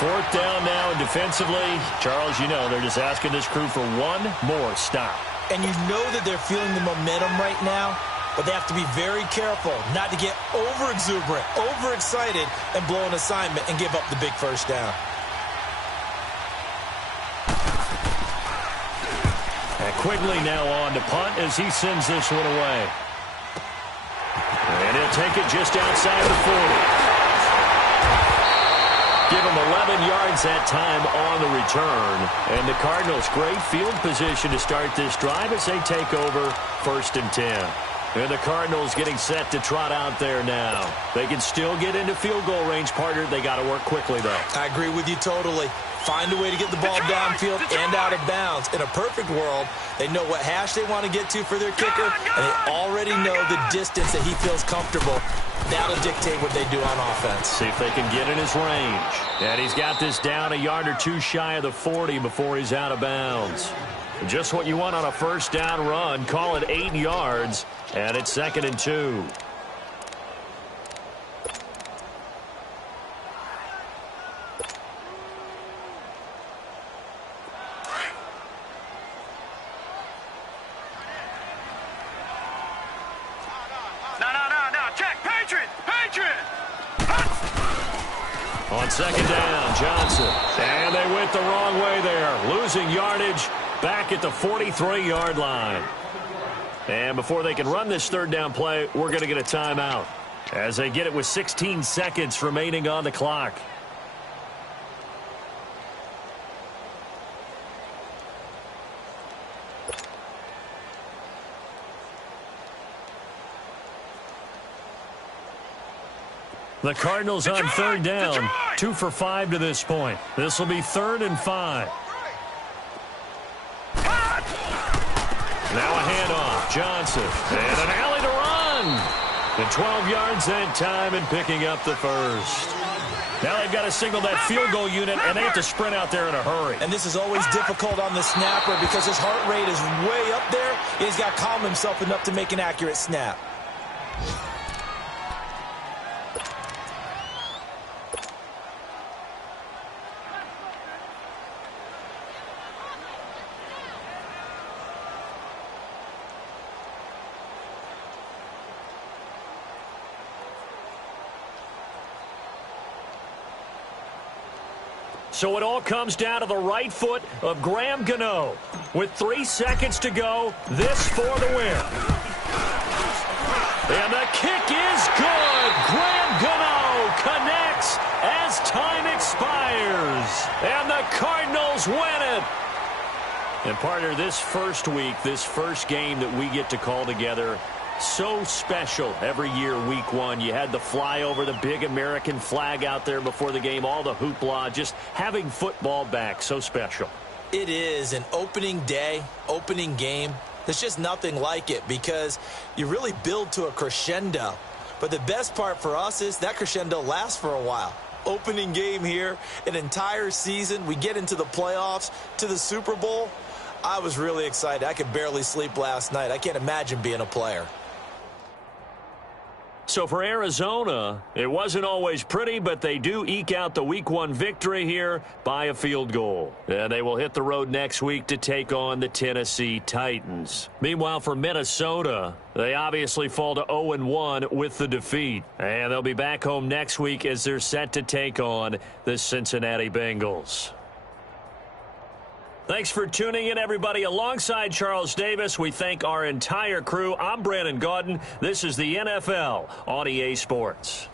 4th down now, and defensively, Charles, you know, they're just asking this crew for one more stop. And you know that they're feeling the momentum right now, but they have to be very careful not to get over-exuberant, overexcited, and blow an assignment and give up the big first down. And Quigley now on to punt as he sends this one away. And he'll take it just outside the 40. Give him 11 yards that time on the return. And the Cardinals, great field position to start this drive as they take over 1st and 10. And the Cardinals getting set to trot out there now. They can still get into field goal range, partner. They got to work quickly, though. I agree with you totally. Find a way to get the ball downfield and out of bounds. In a perfect world, they know what hash they want to get to for their kicker, and they already know the distance that he feels comfortable. That'll dictate what they do on offense. See if they can get in his range. And he's got this down a yard or two shy of the 40 before he's out of bounds. Just what you want on a first down run. Call it 8 yards, and it's 2nd and 2. second down, Johnson. And they went the wrong way there, losing yardage back at the 43-yard line. And before they can run this third down play, we're going to get a timeout as they get it with 16 seconds remaining on the clock. The Cardinals on third down, 2 for 5 to this point. This will be 3rd and 5. Now a handoff, Johnson, and an alley to run. And 12 yards that time and picking up the first. Now they've got to signal that field goal unit, and they have to sprint out there in a hurry. And this is always difficult on the snapper because his heart rate is way up there. He's got to calm himself enough to make an accurate snap. So it all comes down to the right foot of Graham Gano. With 3 seconds to go, this for the win. And the kick is good. Graham Gano connects as time expires. And the Cardinals win it. And partner, this first week, this first game that we get to call together, so special every year, week one. You had the flyover, the big American flag out there before the game, all the hoopla, just having football back, so special. It is an opening day, opening game. There's just nothing like it because you really build to a crescendo. But the best part for us is that crescendo lasts for a while. Opening game here, an entire season. We get into the playoffs, to the Super Bowl. I was really excited. I could barely sleep last night. I can't imagine being a player. So for Arizona, it wasn't always pretty, but they do eke out the week one victory here by a field goal. And they will hit the road next week to take on the Tennessee Titans. Meanwhile, for Minnesota, they obviously fall to 0-1 with the defeat. And they'll be back home next week as they're set to take on the Cincinnati Bengals. Thanks for tuning in, everybody. Alongside Charles Davis, we thank our entire crew. I'm Brandon Gaudin. This is the NFL on EA Sports.